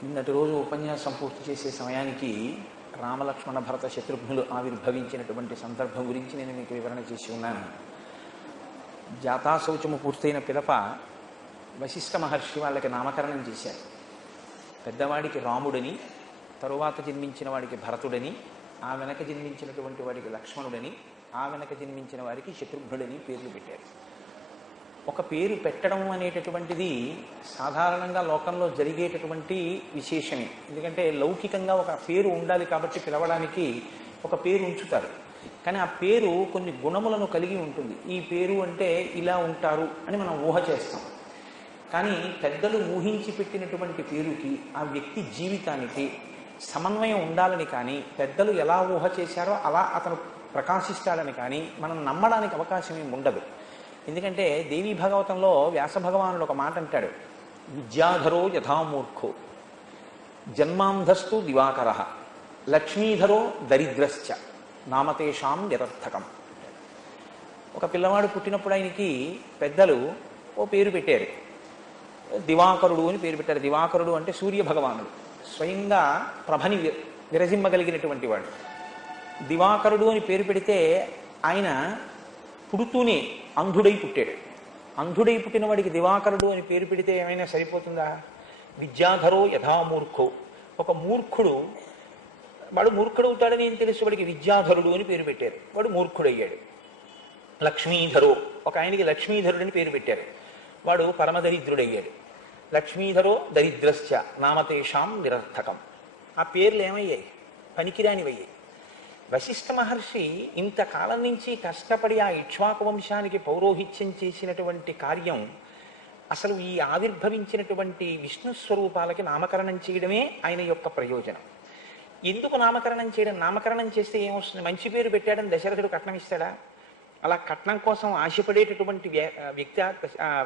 నిన్నటి రోజు ఉపన్యాసం పూర్తి చేసే సమయానికి రామలక్ష్మణ భరత శత్రుఘ్నులు ఆవిర్భవించినటువంటి సందర్భం గురించి నేను మీకు వివరణ చేసి ఉన్నాను. జాతాశౌచము పూర్తయిన పిదప వశిష్ఠ మహర్షి వాళ్ళకి నామకరణం చేశారు. పెద్దవాడికి రాముడని, తరువాత జన్మించిన వాడికి భరతుడని, ఆ వెనక జన్మించినటువంటి వాడికి లక్ష్మణుడని, ఆ వెనక జన్మించిన వారికి శత్రుఘ్నుడని పేర్లు పెట్టారు. ఒక పేరు పెట్టడం అనేటటువంటిది సాధారణంగా లోకంలో జరిగేటటువంటి విశేషమే. ఎందుకంటే లౌకికంగా ఒక పేరు ఉండాలి కాబట్టి పిలవడానికి ఒక పేరు ఉంచుతారు. కానీ ఆ పేరు కొన్ని గుణములను కలిగి ఉంటుంది. ఈ పేరు అంటే ఇలా ఉంటారు అని మనం ఊహ చేస్తాం. కానీ పెద్దలు ఊహించి పెట్టినటువంటి పేరుకి ఆ వ్యక్తి జీవితానికి సమన్వయం ఉండాలని కానీ, పెద్దలు ఎలా ఊహ చేశారో అలా అతను ప్రకాశిస్తాడని కానీ మనం నమ్మడానికి అవకాశం ఏమి ఉండదు. ఎందుకంటే దేవీ భాగవతంలో వ్యాస భగవానుడు ఒక మాట అంటాడు, విద్యాధరో యథామూర్ఖో జన్మాంధస్తు దివాకర లక్ష్మీధరో దరిద్రశ్చ నామతేషాం నిరర్థకం. ఒక పిల్లవాడు పుట్టినప్పుడు ఆయనకి పెద్దలు ఓ పేరు పెట్టారు, దివాకరుడు అని పేరు పెట్టారు. దివాకరుడు అంటే సూర్య భగవానుడు, స్వయంగా ప్రభని విరజిమ్మగలిగినటువంటి వాడు. దివాకరుడు అని పేరు పెడితే ఆయన పుడుతూనే అంధుడై పుట్టాడు. అంధుడై పుట్టిన వాడికి దివాకరుడు అని పేరు పెడితే ఏమైనా సరిపోతుందా? విద్యాధరో యథామూర్ఖో, ఒక మూర్ఖుడు వాడు మూర్ఖుడవుతాడని ఏం తెలుసు, వాడికి విద్యాధరుడు అని పేరు పెట్టారు, వాడు మూర్ఖుడయ్యాడు. లక్ష్మీధరో, ఒక ఆయనకి లక్ష్మీధరుడు అని పేరు పెట్టారు, వాడు పరమదరిద్రుడయ్యాడు. లక్ష్మీధరో దరిద్రశ్చ నామతేషాం నిరర్థకం. ఆ పేర్లు ఏమయ్యాయి? పనికిరానివయ్యాయి. వశిష్ఠ మహర్షి ఇంతకాలం నుంచి కష్టపడి ఆ ఇక్ష్వాకు వంశానికి పౌరోహిత్యం చేసినటువంటి కార్యం, అసలు ఈ ఆవిర్భవించినటువంటి విష్ణు స్వరూపాలకి నామకరణం చేయడమే ఆయన యొక్క ప్రయోజనం. ఎందుకు నామకరణం చేయడం? నామకరణం చేస్తే ఏమొస్తుంది? మంచి పేరు పెట్టాడని దశరథుడు కట్నం ఇస్తాడా? అలా కట్నం కోసం ఆశపడేటటువంటి వ్యక్తి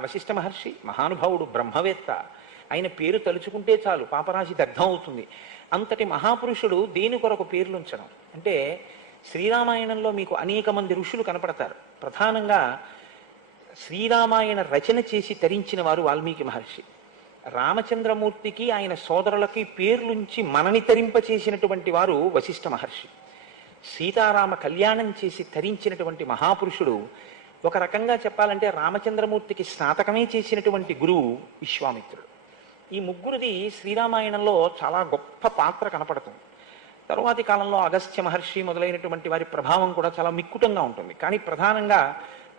వశిష్ఠ మహర్షి మహానుభావుడు, బ్రహ్మవేత్త. ఆయన పేరు తలుచుకుంటే చాలు పాపరాశి దగ్ధం అవుతుంది. అంతటి మహాపురుషుడు దేని కొరకు పేర్లు ఉంచడం అంటే, శ్రీరామాయణంలో మీకు అనేక మంది ఋషులు కనపడతారు. ప్రధానంగా శ్రీరామాయణ రచన చేసి తరించిన వారు వాల్మీకి మహర్షి. రామచంద్రమూర్తికి ఆయన సోదరులకి పేర్లుంచి మనని తరింపచేసినటువంటి వారు వశిష్ఠ మహర్షి. సీతారామ కళ్యాణం చేసి తరించినటువంటి మహాపురుషుడు, ఒక రకంగా చెప్పాలంటే రామచంద్రమూర్తికి స్నాతకమే చేసినటువంటి గురువు విశ్వామిత్రుడు. ఈ ముగ్గురిది శ్రీరామాయణంలో చాలా గొప్ప పాత్ర కనపడుతుంది. తరువాతి కాలంలో అగస్త్య మహర్షి మొదలైనటువంటి వారి ప్రభావం కూడా చాలా మిక్కుటంగా ఉంటుంది. కానీ ప్రధానంగా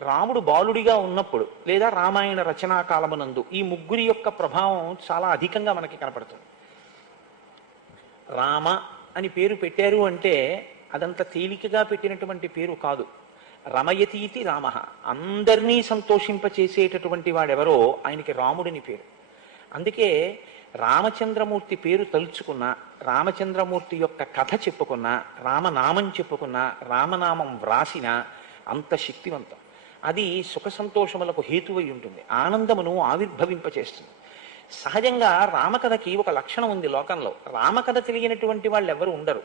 రాముడు బాలుడిగా ఉన్నప్పుడు లేదా రామాయణ రచనా కాలమునందు ఈ ముగ్గురి యొక్క ప్రభావం చాలా అధికంగా మనకి కనపడుతుంది. రామ అని పేరు పెట్టారు అంటే అదంత తేలికగా పెట్టినటువంటి పేరు కాదు. రమయతీతి రామ, అందరినీ సంతోషింపచేసేటటువంటి వాడెవరో ఆయనకి రాముడిని పేరు. అందుకే రామచంద్రమూర్తి పేరు తలుచుకున్నా, రామచంద్రమూర్తి యొక్క కథ చెప్పుకున్నా, రామనామం చెప్పుకున్నా, రామనామం వ్రాసినా అంత శక్తివంతం. అది సుఖ సంతోషములకు హేతువై ఉంటుంది, ఆనందమును ఆవిర్భవింపచేస్తుంది. సహజంగా రామకథకి ఒక లక్షణం ఉంది లోకంలో. రామకథ తెలియనటువంటి వాళ్ళు ఎవరు ఉండరు.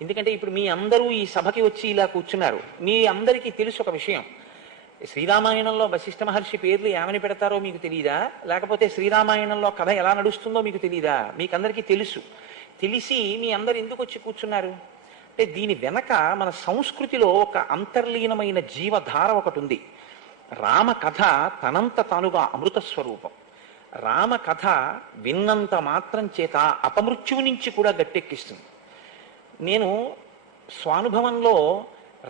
ఎందుకంటే ఇప్పుడు మీ అందరూ ఈ సభకి వచ్చి ఇలా కూర్చున్నారు. మీ అందరికీ తెలుసు ఒక విషయం, శ్రీరామాయణంలో వశిష్ఠ మహర్షి పేర్లు ఏమని పెడతారో మీకు తెలియదా? లేకపోతే శ్రీరామాయణంలో కథ ఎలా నడుస్తుందో మీకు తెలియదా? మీకందరికీ తెలుసు. తెలిసి మీ అందరు ఎందుకు వచ్చి కూర్చున్నారు అంటే, దీని వెనక మన సంస్కృతిలో ఒక అంతర్లీనమైన జీవధార ఒకటి ఉంది. రామకథ తనంత తానుగా అమృత స్వరూపం. రామకథ విన్నంత మాత్రం చేత అపమృత్యువు నుంచి కూడా గట్టెక్కిస్తుంది. నేను స్వానుభవంలో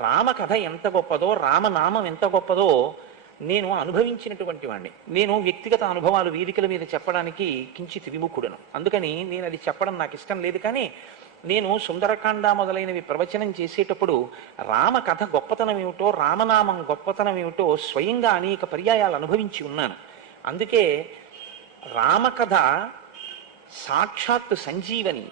రామకథ ఎంత గొప్పదో, రామనామం ఎంత గొప్పదో నేను అనుభవించినటువంటి వాడిని. నేను వ్యక్తిగత అనుభవాలు వేదికల మీద చెప్పడానికి కించిత్ విముఖుడను. అందుకని నేను అది చెప్పడం నాకు ఇష్టం లేదు. కానీ నేను సుందరకాండ మొదలైనవి ప్రవచనం చేసేటప్పుడు రామకథ గొప్పతనం ఏమిటో, రామనామం గొప్పతనం ఏమిటో స్వయంగా అనేక పర్యాయాలు అనుభవించి ఉన్నాను. అందుకే రామకథ సాక్షాత్ సంజీవని,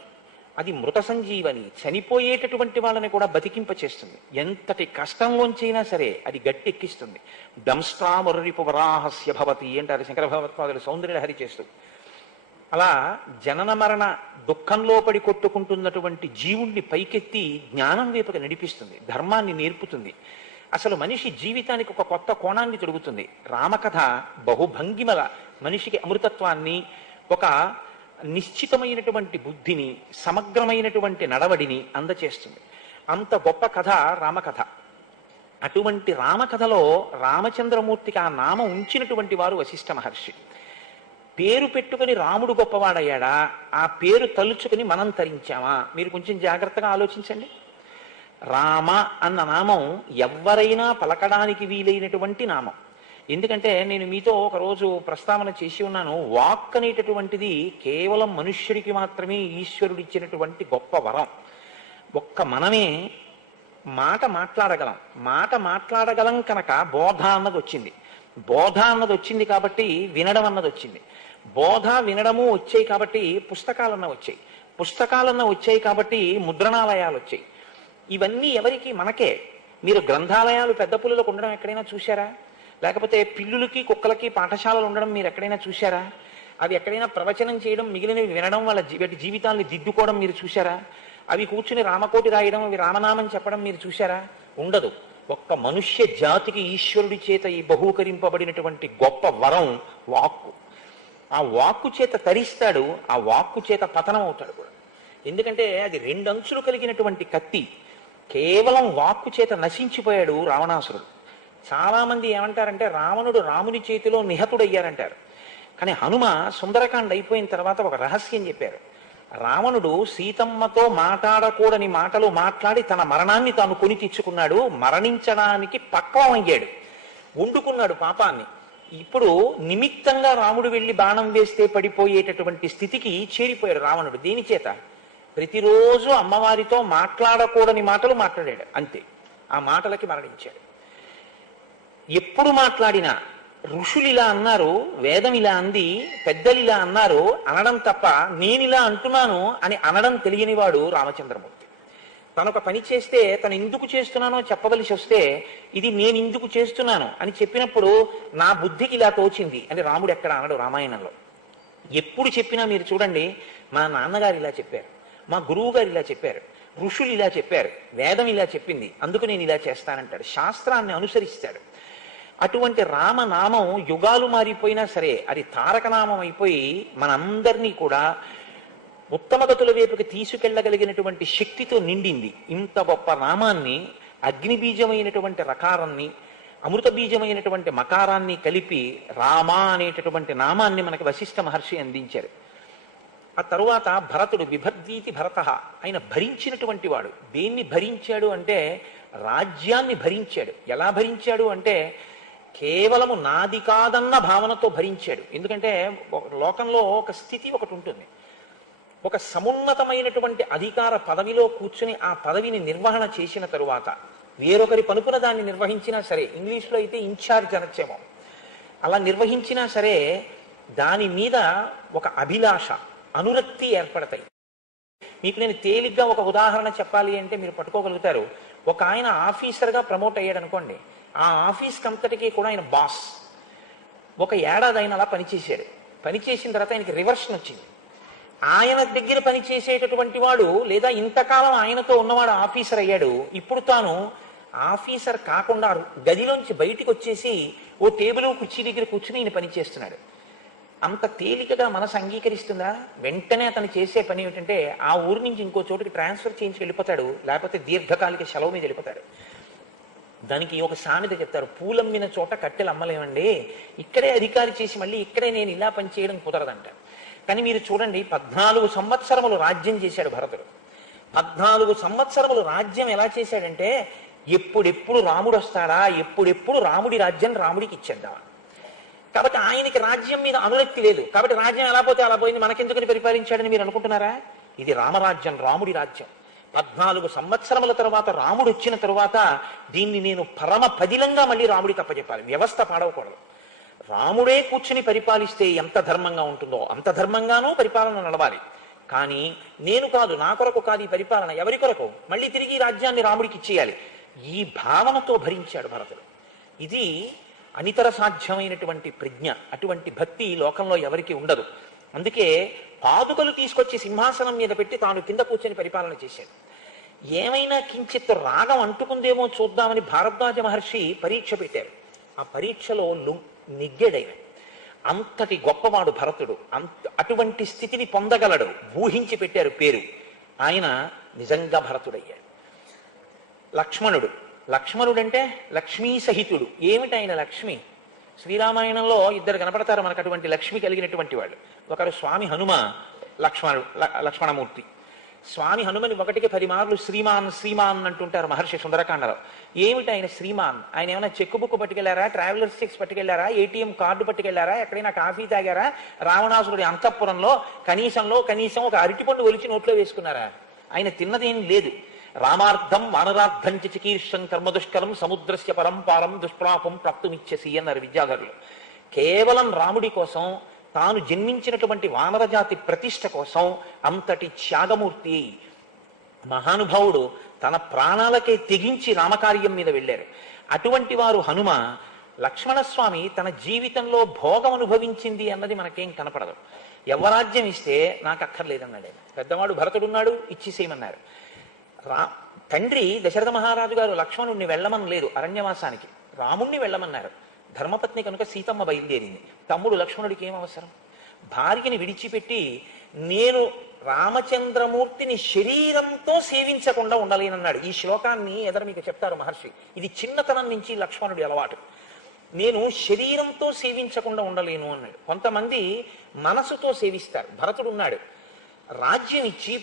అది మృత సంజీవని, చనిపోయేటటువంటి వాళ్ళని కూడా బతికింపచేస్తుంది. ఎంతటి కష్టంలోంచైనా సరే అది గట్టెక్కిస్తుంది. దంష్ట్రామరిపు వరాహస్య భవతి అంటారు శంకర భగవత్పాదులు సౌందర్యలహరి చేస్తూ. అలా జనన మరణ దుఃఖంలో పడి కొట్టుకుంటున్నటువంటి జీవుణ్ణి పైకెత్తి జ్ఞానం వైపుకి నడిపిస్తుంది, ధర్మాన్ని నేర్పుతుంది. అసలు మనిషి జీవితానికి ఒక కొత్త కోణాన్ని తొడుగుతుంది. రామకథ బహుభంగిమల మనిషికి అమృతత్వాన్ని, ఒక నిశ్చితమైనటువంటి బుద్ధిని, సమగ్రమైనటువంటి నడవడిని అందచేస్తుంది. అంత గొప్ప కథ రామకథ. అటువంటి రామకథలో రామచంద్రమూర్తికి ఆ నామం ఉంచినటువంటి వారు వశిష్ఠ మహర్షి. పేరు పెట్టుకుని రాముడు గొప్పవాడయ్యాడా, ఆ పేరు తలుచుకుని మనం తరించామా? మీరు కొంచెం జాగ్రత్తగా ఆలోచించండి. రామ అన్న నామం ఎవరైనా పలకడానికి వీలైనటువంటి నామం. ఎందుకంటే నేను మీతో ఒకరోజు ప్రస్తావన చేసి ఉన్నాను, వాక్ అనేటటువంటిది కేవలం మనుష్యుడికి మాత్రమే ఈశ్వరుడిచ్చినటువంటి గొప్ప వరం. ఒక్క మనమే మాట మాట్లాడగలం కనుక బోధ అన్నది వచ్చింది. బోధ అన్నది వచ్చింది కాబట్టి వినడం అన్నది వచ్చింది. బోధ వినడము వచ్చాయి కాబట్టి పుస్తకాలన్న వచ్చాయి. పుస్తకాలన్న వచ్చాయి కాబట్టి ముద్రణాలయాలు వచ్చాయి. ఇవన్నీ ఎవరికి? మనకే. మీరు గ్రంథాలయాలు పెద్ద పుల్లలకు ఉండడం ఎక్కడైనా చూశారా? లేకపోతే పిల్లులకి కుక్కలకి పాఠశాలలు ఉండడం మీరు ఎక్కడైనా చూశారా? అవి ఎక్కడైనా ప్రవచనం చేయడం, మిగిలినవి వినడం, వాళ్ళ జీవితాన్ని దిద్దుకోవడం మీరు చూశారా? అవి కూర్చుని రామకోటి రాయడం, అవి రామనామం చెప్పడం మీరు చూశారా? ఉండదు. ఒక్క మనుష్య జాతికి ఈశ్వరుడి చేత ఈ బహూకరింపబడినటువంటి గొప్ప వరం వాక్కు. ఆ వాక్కు చేత తరిస్తాడు, ఆ వాక్కు చేత పతనం అవుతాడు కూడా. ఎందుకంటే అది రెండంచులు కలిగినటువంటి కత్తి. కేవలం వాక్కు చేత నశించిపోయాడు రావణాసురుడు. చాలా మంది ఏమంటారంటే రావణుడు రాముని చేతిలో నిహతుడయ్యారంటారు. కానీ హనుమ సుందరకాండ అయిపోయిన తర్వాత ఒక రహస్యం చెప్పారు. రావణుడు సీతమ్మతో మాట్లాడకూడని మాటలు మాట్లాడి తన మరణాన్ని తాను కొని తెచ్చుకున్నాడు. మరణించడానికి పక్వం అయ్యాడు, వండుకున్నాడు పాపాన్ని. ఇప్పుడు నిమిత్తంగా రాముడు వెళ్ళి బాణం వేస్తే పడిపోయేటటువంటి స్థితికి చేరిపోయాడు రావణుడు. దేని చేత? ప్రతిరోజు అమ్మవారితో మాట్లాడకూడని మాటలు మాట్లాడాడు, అంతే. ఆ మాటలకి మరణించాడు. ఎప్పుడు మాట్లాడినా ఋషులు ఇలా అన్నారు, వేదం ఇలా అంది, పెద్దలు ఇలా అన్నారు అనడం తప్ప నేనిలా అంటున్నాను అని అనడం తెలియనివాడు రామచంద్రమూర్తి. తను ఒక పని చేస్తే తను ఎందుకు చేస్తున్నానో చెప్పవలసి వస్తే ఇది నేను ఎందుకు చేస్తున్నాను అని చెప్పినప్పుడు నా బుద్ధికి ఇలా తోచింది అని రాముడు ఎక్కడ అనడు రామాయణంలో. ఎప్పుడు చెప్పినా మీరు చూడండి, మా నాన్నగారు ఇలా చెప్పారు, మా గురువు గారు ఇలా చెప్పారు, ఋషులు ఇలా చెప్పారు, వేదం ఇలా చెప్పింది, అందుకు నేను ఇలా చేస్తానంటాడు. శాస్త్రాన్ని అనుసరిస్తాడు. అటువంటి రామనామం యుగాలు మారిపోయినా సరే అది తారకనామం అయిపోయి మనందరినీ కూడా ఉత్తమగతుల వైపుకి తీసుకెళ్లగలిగినటువంటి శక్తితో నిండింది. ఇంత గొప్ప నామాన్ని, అగ్నిబీజమైనటువంటి రకారాన్ని, అమృత బీజమైనటువంటి మకారాన్ని కలిపి రామ అనేటటువంటి నామాన్ని మనకి వశిష్ఠ మహర్షి అందించారు. ఆ తరువాత భరతుడు విభర్దీతి భరత, ఆయన భరించినటువంటి వాడు. దేన్ని భరించాడు అంటే రాజ్యాన్ని భరించాడు. ఎలా భరించాడు అంటే కేవలము నాది కాదన్న భావనతో భరించాడు. ఎందుకంటే లోకంలో ఒక స్థితి ఒకటి ఉంటుంది. ఒక సమున్నతమైనటువంటి అధికార పదవిలో కూర్చుని ఆ పదవిని నిర్వహణ చేసిన తరువాత వేరొకరి పనుపున దాన్ని నిర్వహించినా సరే, ఇంగ్లీష్లో అయితే ఇన్ఛార్జ్ అనొచ్చేమో, అలా నిర్వహించినా సరే దాని మీద ఒక అభిలాష, అనురక్తి ఏర్పడతాయి. మీకు నేను తేలిగ్గా ఒక ఉదాహరణ చెప్పాలి అంటే మీరు పట్టుకోగలుగుతారు. ఒక ఆయన ఆఫీసర్గా ప్రమోట్ అయ్యాడు అనుకోండి, ఆ ఆఫీస్కి అంతటికీ కూడా ఆయన బాస్. ఒక ఏడాది ఆయన అలా పనిచేశాడు. పనిచేసిన తర్వాత ఆయనకి రివర్షన్ వచ్చింది. ఆయన దగ్గర పనిచేసేటటువంటి వాడు లేదా ఇంతకాలం ఆయనతో ఉన్నవాడు ఆఫీసర్ అయ్యాడు. ఇప్పుడు తాను ఆఫీసర్ కాకుండా గదిలోంచి బయటికి వచ్చేసి ఓ టేబుల్ కుర్చీ దగ్గర కూర్చుని ఈయన పని చేస్తున్నాడు. అంత తేలికగా మనసు అంగీకరిస్తుందా? వెంటనే అతను చేసే పని ఏమిటంటే ఆ ఊరి నుంచి ఇంకో చోటుకి ట్రాన్స్ఫర్ చేయించి వెళ్ళిపోతాడు, లేకపోతే దీర్ఘకాలిక సెలవు మీద వెళ్ళిపోతాడు. దానికి ఒక సామెత చెప్తారు, పూలమ్మిన చోట కట్టెలు అమ్మలేమండి, ఇక్కడే అధికారి చేసి మళ్ళీ ఇక్కడే నేను ఇలా పని చేయడం కుదరదంట. కానీ మీరు చూడండి, 14 సంవత్సరములు రాజ్యం చేశాడు భరతుడు. 14 సంవత్సరములు రాజ్యం ఎలా చేశాడంటే ఎప్పుడెప్పుడు రాముడు వస్తాడా, ఎప్పుడెప్పుడు రాముడి రాజ్యం రాముడికి ఇచ్చేద్దామా. కాబట్టి ఆయనకి రాజ్యం మీద అనురక్తి లేదు. కాబట్టి రాజ్యం ఎలా పోతే అలా పోయింది, మనకెందుకని పరిపాలించాడని మీరు అనుకుంటున్నారా? ఇది రామరాజ్యం, రాముడి రాజ్యం. 14 సంవత్సరముల తర్వాత రాముడు వచ్చిన తరువాత దీన్ని నేను పరమ పదిలంగా మళ్ళీ రాముడికి తప్పచెప్పాలి. వ్యవస్థ పాడవకూడదు. రాముడే కూర్చుని పరిపాలిస్తే ఎంత ధర్మంగా ఉంటుందో అంత ధర్మంగానూ పరిపాలన నడవాలి. కానీ నేను కాదు, నా కొరకు కాదు ఈ పరిపాలన, ఎవరి కొరకు? మళ్ళీ తిరిగి రాజ్యాన్ని రాముడికి ఇచ్చేయాలి. ఈ భావనతో భరించాడు భరతుడు. ఇది అనితర సాధ్యమైనటువంటి ప్రజ్ఞ. అటువంటి భక్తి లోకంలో ఎవరికి ఉండదు. అందుకే పాదుకలు తీసుకొచ్చి సింహాసనం మీద పెట్టి తాను కింద కూర్చొని పరిపాలన చేశాడు. ఏమైనా కించిత్ రాగం అంటుకుందేమో చూద్దామని భారద్వాజ మహర్షి పరీక్ష పెట్టారు. ఆ పరీక్షలో నెగ్గాడైన. అంతటి గొప్పవాడు భరతుడు. అటువంటి స్థితిని పొందగలడు. ఊహించి పెట్టారు పేరు. ఆయన నిజంగా భరతుడయ్యాడు. లక్ష్మణుడు అంటే లక్ష్మీ సహితుడు. ఏమిటి ఆయన లక్ష్మి? శ్రీరామాయణంలో ఇద్దరు కనపడతారు మనకు అటువంటి లక్ష్మి కలిగినటువంటి వాళ్ళు. ఒకరు స్వామి హనుమ, లక్ష్మణమూర్తి. స్వామి హనుమని ఒకటికి 10 మార్లు శ్రీమాన్ శ్రీమాన్ అంటుంటారు మహర్షి సుందరకాండలో. ఏమిటి ఆయన శ్రీమాన్? ఆయన ఏమైనా చెక్ బుక్ పట్టుకెళ్లారా, ట్రావెలర్స్ చెక్స్ పట్టుకెళ్లారా, ఏటీఎం కార్డు పట్టుకెళ్లారా, ఎక్కడైనా కాఫీ తాగారా, రావణాసురుడి అంతఃపురంలో కనీసం ఒక అరటిపండు ఒలిచి నోట్లో వేసుకున్నారా? ఆయన తిన్నదేం లేదు. రామార్థం వానరార్థం చికీర్షం కర్మదుష్కరం సముద్రస్య పరంపారం దుష్ప్రాపం ప్రాప్తుమిచ్చసి అన్నారు విద్యాధరులు. కేవలం రాముడి కోసం, తాను జన్మించినటువంటి వానరజాతి ప్రతిష్ట కోసం అంతటి త్యాగమూర్తి మహానుభావుడు తన ప్రాణాలకే తెగించి రామకార్యం మీద వెళ్ళారు. అటువంటి వారు హనుమ. లక్ష్మణస్వామి తన జీవితంలో భోగం అనుభవించింది అన్నది మనకేం కనపడదు. యవ్వరాజ్యం ఇస్తే నాకు అక్కర్లేదన్నాడు ఆయన. పెద్దవాడు భరతుడున్నాడు, ఇచ్చిసేయమన్నారు. తండ్రి దశరథ మహారాజు గారు లక్ష్మణుణ్ణి వెళ్ళమని లేదు అరణ్యవాసానికి, రాముణ్ణి వెళ్ళమన్నారు. ధర్మపత్ని కనుక సీతమ్మ బయలుదేరింది. తమ్ముడు లక్ష్మణుడికి ఏం అవసరం? భార్యని విడిచిపెట్టి నేను రామచంద్రమూర్తిని శరీరంతో సేవించకుండా ఉండలేనన్నాడు. ఈ శ్లోకాన్ని ఎదర మీకు చెప్తారు మహర్షి. ఇది చిన్నతనం నుంచి లక్ష్మణుడి అలవాటు. నేను శరీరంతో సేవించకుండా ఉండలేను అన్నాడు. కొంతమంది మనసుతో సేవిస్తారు. భరతుడు ఉన్నాడు, రాజ్యం ఇచ్చి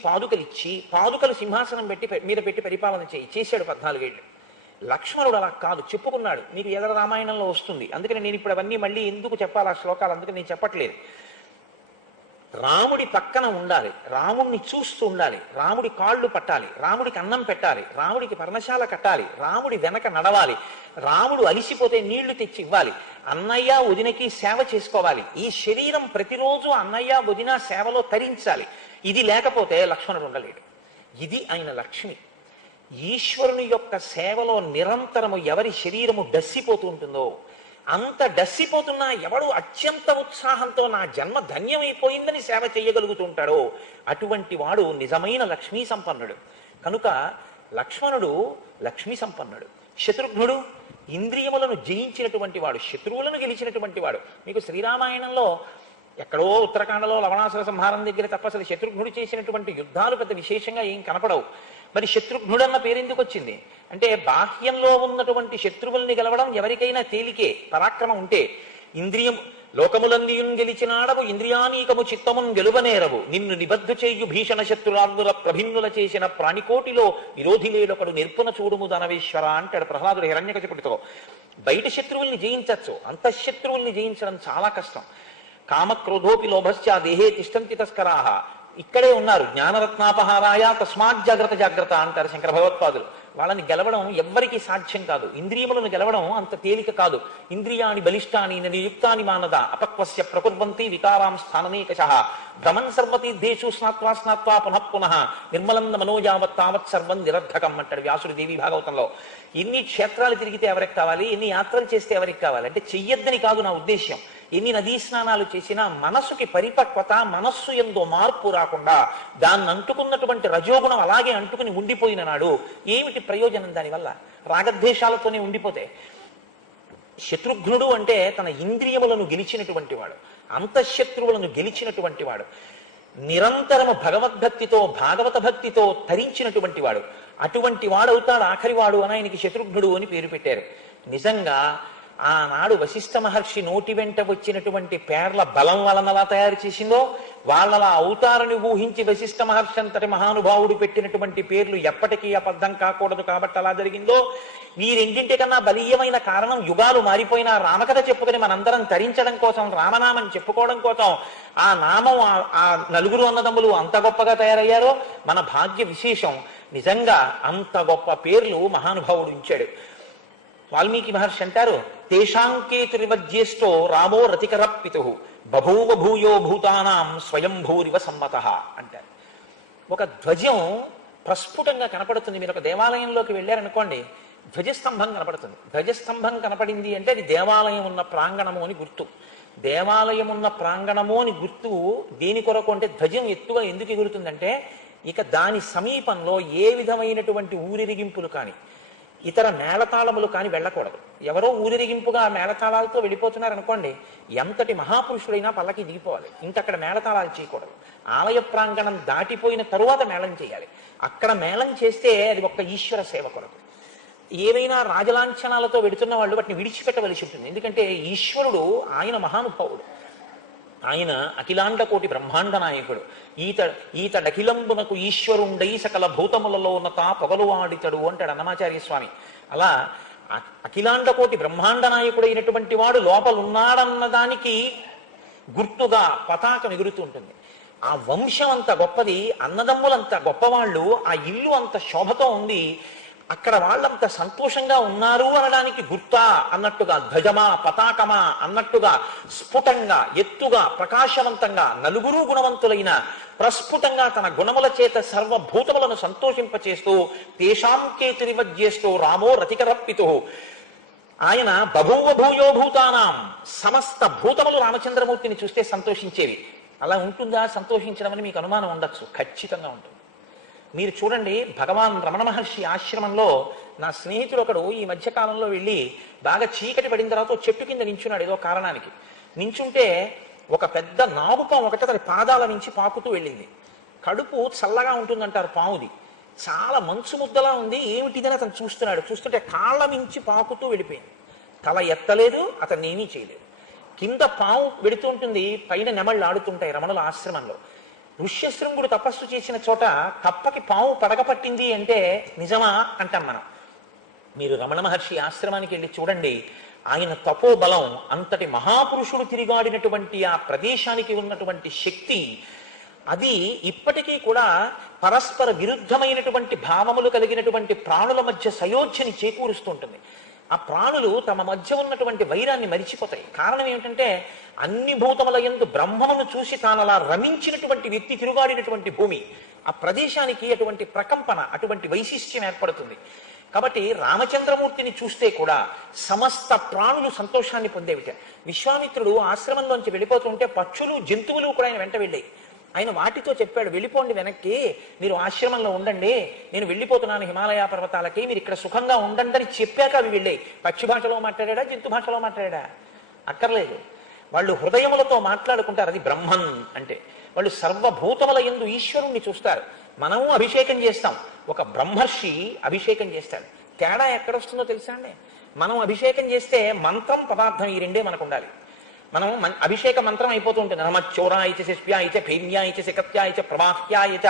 పాదుకలు సింహాసనం మీద పెట్టి పరిపాలన చేశాడు 14 ఏళ్ళు. లక్ష్మణుడు అలా కాదు, చెప్పుకున్నాడు. మీకు ఎదర రామాయణంలో వస్తుంది. అందుకని నేను ఇప్పుడు అవన్నీ మళ్ళీ ఎందుకు చెప్పాలి ఆ శ్లోకాలు, అందుకని నేను చెప్పట్లేదు. రాముడి పక్కన ఉండాలి, రాముడిని చూస్తూ ఉండాలి, రాముడి కాళ్ళు పట్టాలి, రాముడికి అన్నం పెట్టాలి, రాముడికి పర్ణశాల కట్టాలి, రాముడి వెనక నడవాలి, రాముడు అలిసిపోతే నీళ్లు తెచ్చి ఇవ్వాలి, అన్నయ్య వదినకి సేవ చేసుకోవాలి. ఈ శరీరం ప్రతిరోజు అన్నయ్య వదిన సేవలో తరించాలి. ఇది లేకపోతే లక్ష్మణుడు ఉండలేడు. ఇది ఆయన లక్ష్మి. ఈశ్వరుని యొక్క సేవలో నిరంతరము ఎవరి శరీరము డస్సిపోతూ ఉంటుందో, అంత డస్సిపోతున్నా ఎవడు అత్యంత ఉత్సాహంతో నా జన్మ ధన్యమైపోయిందని సేవ చేయగలుగుతూ ఉంటాడో అటువంటి వాడు నిజమైన లక్ష్మీ సంపన్నుడు. కనుక లక్ష్మణుడు లక్ష్మీ సంపన్నుడు. శత్రుఘ్నుడు ఇంద్రియములను జయించినటువంటి వాడు, శత్రువులను గెలిచినటువంటి వాడు. మీకు శ్రీరామాయణంలో ఎక్కడో ఉత్తరాఖండలో లవణాసుర సంహారం దగ్గర తప్ప అసలు శత్రుఘ్నుడు చేసినటువంటి యుద్ధాలు పెద్ద విశేషంగా ఏం కనపడవు. మరి శత్రుఘ్నుడు అన్న పేరు ఎందుకు వచ్చింది అంటే, బాహ్యంలో ఉన్నటువంటి శత్రువుల్ని గెలవడం ఎవరికైనా తేలికే, పరాక్రమం ఉంటే. లోకములందియున్ గెలిచినాడవు, ఇంద్రియానీకము చిత్తమున్ గెలువనేరవు, నిన్ను నిబద్ధ చేయు భీషణ శత్రురార్దుల ప్రభిన్నుల చేసిన ప్రాణికోటిలో విరోధి లేడొకడు నిర్పున చూడుము ధనవేశ్వర అంటాడు ప్రహ్లాదుడు హిరణ్యకశిపుడితో. బయట శత్రువుల్ని జయించచ్చు, అంతఃశత్రువుల్ని జయించడం చాలా కష్టం. కామక్రోధోపి లోభశ్చ దేహే తిష్టంతి తస్కరాహ. ఇక్కడే ఉన్నారు. జ్ఞానరత్నాపహారాయ తస్మాత్ జాగ్రత్త అంటారు శంకర భగవత్పాదులు. వాళ్ళని గెలవడం ఎవ్వరికీ సాధ్యం కాదు. ఇంద్రియములను గెలవడం అంత తేలిక కాదు. ఇంద్రియాణి బలిష్టాని నియుక్తాని మానద అపక్వస్య ప్రకుర్వంతి వికారాం స్థాననేకశః భ్రమన్ సర్వతీర్థేషు స్నాత్వా పునః నిర్మలం మనోజావత్ తావత్ సర్వం నిరర్ధకం అంటాడు వ్యాసుడు దేవి భాగవతంలో. ఎన్ని క్షేత్రాలు తిరిగితే ఎవరికి కావాలి, ఎన్ని యాత్రలు చేస్తే ఎవరికి కావాలి అంటే చెయ్యొద్దని కాదు నా ఉద్దేశ్యం. ఎన్ని నదీ స్నానాలు చేసినా మనస్సుకి పరిపక్వత, మనస్సు ఎందో మార్పు రాకుండా దాన్ని అంటుకున్నటువంటి రజోగుణం అలాగే అంటుకుని ఉండిపోయిన నాడు ఏమిటి ప్రయోజనం దానివల్ల? రాగద్వేషాలతోనే ఉండిపోతే. శత్రుఘ్నుడు అంటే తన ఇంద్రియములను గెలిచినటువంటి వాడు, అంతఃశత్రువులను గెలిచినటువంటి వాడు, నిరంతరము భగవద్భక్తితో భాగవత భక్తితో తరించినటువంటి వాడు. అటువంటి వాడవుతాడు ఆఖరివాడు అని ఆయనకి శత్రుఘ్నుడు అని పేరు పెట్టారు. నిజంగా ఆనాడు వశిష్ఠ మహర్షి నోటి వెంట వచ్చినటువంటి పేర్ల బలం వలనలా తయారు చేసిందో, వాళ్ళలా అవుతారని ఊహించి వశిష్ఠ మహర్షి అంతటి మహానుభావుడు పెట్టినటువంటి పేర్లు ఎప్పటికీ అబద్ధం కాకూడదు కాబట్టి అలా జరిగిందో, ఈ రెండింటికన్నా బలీయమైన కారణం యుగాలు మారిపోయినా రామకథ చెప్పుకొని మనందరం తరించడం కోసం, రామనామం చెప్పుకోవడం కోసం ఆ నామం ఆ నలుగురు అన్నదమ్ములు అంత గొప్పగా తయారయ్యారో మన భాగ్య విశేషం. నిజంగా అంత గొప్ప పేర్లు మహానుభావుడు ఇచ్చాడు. వాల్మీకి మహర్షి అంటారు, తేషాంకేతురివజ్యేష్టో రామో రతికరప్పితు బభూవ భూయో భూతానాం స్వయంభూరివ సమ్మతః అంటారు. ఒక ధ్వజం ప్రస్ఫుటంగా కనపడుతుంది. మీరు ఒక దేవాలయంలోకి వెళ్ళారనుకోండి, ధ్వజస్తంభం కనపడుతుంది. ధ్వజస్తంభం కనపడింది అంటే అది దేవాలయం ఉన్న ప్రాంగణము అని గుర్తు. దేవాలయం ఉన్న ప్రాంగణము అని గుర్తు దేని కొరకు అంటే, ధ్వజం ఎత్తుగా ఎందుకు ఎగురుతుందంటే ఇక దాని సమీపంలో ఏ విధమైనటువంటి ఊరిరిగింపులు కానీ, ఇతర మేళతాళములు కానీ వెళ్ళకూడదు. ఎవరో ఊరిరిగింపుగా మేళతాళాలతో వెళ్ళిపోతున్నారు అనుకోండి, ఎంతటి మహాపురుషుడైనా పల్లకి దిగిపోవాలి. ఇంకక్కడ మేళతాళాలు చేయకూడదు. ఆలయ ప్రాంగణం దాటిపోయిన తరువాత మేళం చేయాలి. అక్కడ మేళం చేస్తే అది ఒక్క ఈశ్వర సేవ కొరకు. ఏవైనా రాజలాంఛనాలతో వెడుతున్న వాళ్ళు వాటిని విడిచిపెట్టవలసి ఉంటుంది. ఎందుకంటే ఈశ్వరుడు ఆయన మహానుభావుడు, ఆయన అఖిలాండ కోటి బ్రహ్మాండ నాయకుడు. ఈతడఖిలంబునకు ఈశ్వరుండై సకల భూతములలో ఉన్నత పొగలువాడితడు అంటాడు అన్నమాచార్య స్వామి. అలా అఖిలాండ కోటి బ్రహ్మాండ నాయకుడైనటువంటి వాడు లోపలున్నాడన్న దానికి గుర్తుగా పతాకం ఎగురుతూ ఉంటుంది. ఆ వంశం అంత గొప్పది, అన్నదమ్ములంత గొప్పవాళ్ళు, ఆ ఇల్లు అంత శోభతో ఉంది, అక్కడ వాళ్ళంత సంతోషంగా ఉన్నారు అనడానికి గుర్తా అన్నట్టుగా, ధ్వజమా పతాకమా అన్నట్టుగా స్ఫుటంగా, ఎత్తుగా, ప్రకాశవంతంగా, నలుగురు గుణవంతులైన ప్రస్ఫుటంగా తన గుణముల చేత సర్వభూతములను సంతోషింపచేస్తూ తేషాం కేతురివజ్యేస్తూ రామో రతికరప్పితు. ఆయన బభూవ భూయో భూతానాం, సమస్త భూతములు రామచంద్రమూర్తిని చూస్తే సంతోషించేవి. అలా ఉంటుందా సంతోషించడం అని మీకు అనుమానం ఉండొచ్చు, ఖచ్చితంగా ఉంటుంది. మీరు చూడండి, భగవాన్ రమణ మహర్షి ఆశ్రమంలో నా స్నేహితుడు ఒకడు ఈ మధ్యకాలంలో వెళ్ళి బాగా చీకటి పడిన తర్వాత చెట్టు కింద నించున్నాడు. ఏదో కారణానికి నించుంటే ఒక పెద్ద నాగుపాము ఒకటి అతని పాదాల నుంచి పాకుతూ వెళ్ళింది. కడుపు చల్లగా ఉంటుందంటారు పాముది, చాలా మంచు ముద్దలా ఉంది, ఏమిటిదని అతను చూస్తున్నాడు. చూస్తుంటే కాళ్ళ మించి పాకుతూ వెళ్ళిపోయింది. తల ఎత్తలేదు, అతన్ని ఏమీ చేయలేదు. కింద పాము వెడుతూ ఉంటుంది, పైన నెమళ్ళు ఆడుతుంటాయి రమణుల ఆశ్రమంలో. ఋష్యశృంగుడు తపస్సు చేసిన చోట కప్పకి పాము పడగ పట్టింది అంటే నిజమా అంటాం మనం. మీరు రమణ మహర్షి ఆశ్రమానికి వెళ్ళి చూడండి, ఆయన తపోబలం, అంతటి మహాపురుషుడు తిరిగాడినటువంటి ఆ ప్రదేశానికి ఉన్నటువంటి శక్తి, అది ఇప్పటికీ కూడా పరస్పర విరుద్ధమైనటువంటి భావములు కలిగినటువంటి ప్రాణుల మధ్య సయోధ్యని చేకూరుస్తుంటుంది. ఆ ప్రాణులు తమ మధ్య ఉన్నటువంటి వైరాన్ని మరిచిపోతాయి. కారణం ఏమిటంటే అన్ని భూతముల యందు బ్రహ్మమును చూసి తాను అలా రమించినటువంటి వ్యక్తి తిరుగాడినటువంటి భూమి. ఆ ప్రదేశానికి అటువంటి ప్రకంపన, అటువంటి వైశిష్ట్యం ఏర్పడుతుంది. కాబట్టి రామచంద్రమూర్తిని చూస్తే కూడా సమస్త ప్రాణులు సంతోషాన్ని పొందేవిట. విశ్వామిత్రుడు ఆశ్రమంలోంచి వెళ్ళిపోతుంటే పక్షులు, జంతువులు కూడా ఆయన వెంట వెళ్ళాయి. ఆయన వాటితో చెప్పాడు, వెళ్ళిపోండి వెనక్కి, మీరు ఆశ్రమంలో ఉండండి, నేను వెళ్ళిపోతున్నాను హిమాలయ పర్వతాలకి, మీరు ఇక్కడ సుఖంగా ఉండండి అని చెప్పాక అవి వెళ్ళాయి. పక్షి భాషలో మాట్లాడా, జంతు భాషలో మాట్లాడా అక్కర్లేదు. వాళ్ళు హృదయములతో మాట్లాడుకుంటారు. అది బ్రహ్మన్ అంటే. వాళ్ళు సర్వభూతముల యందు ఈశ్వరుణ్ణి చూస్తారు. మనము అభిషేకం చేస్తాం, ఒక బ్రహ్మర్షి అభిషేకం చేస్తాడు. తేడా ఎక్కడొస్తుందో తెలుసా అండి? మనం అభిషేకం చేస్తే మంత్రం, పదార్థం ఈ రెండే మనకు ఉండాలి. మనం అభిషేక మంత్రం అయిపోతూ ఉంటుంది. నమచ్చోరాయచ శిష్యాయచ భైమ్యాయచ శిఖత్యాయచ ప్రవాహ్యాయచ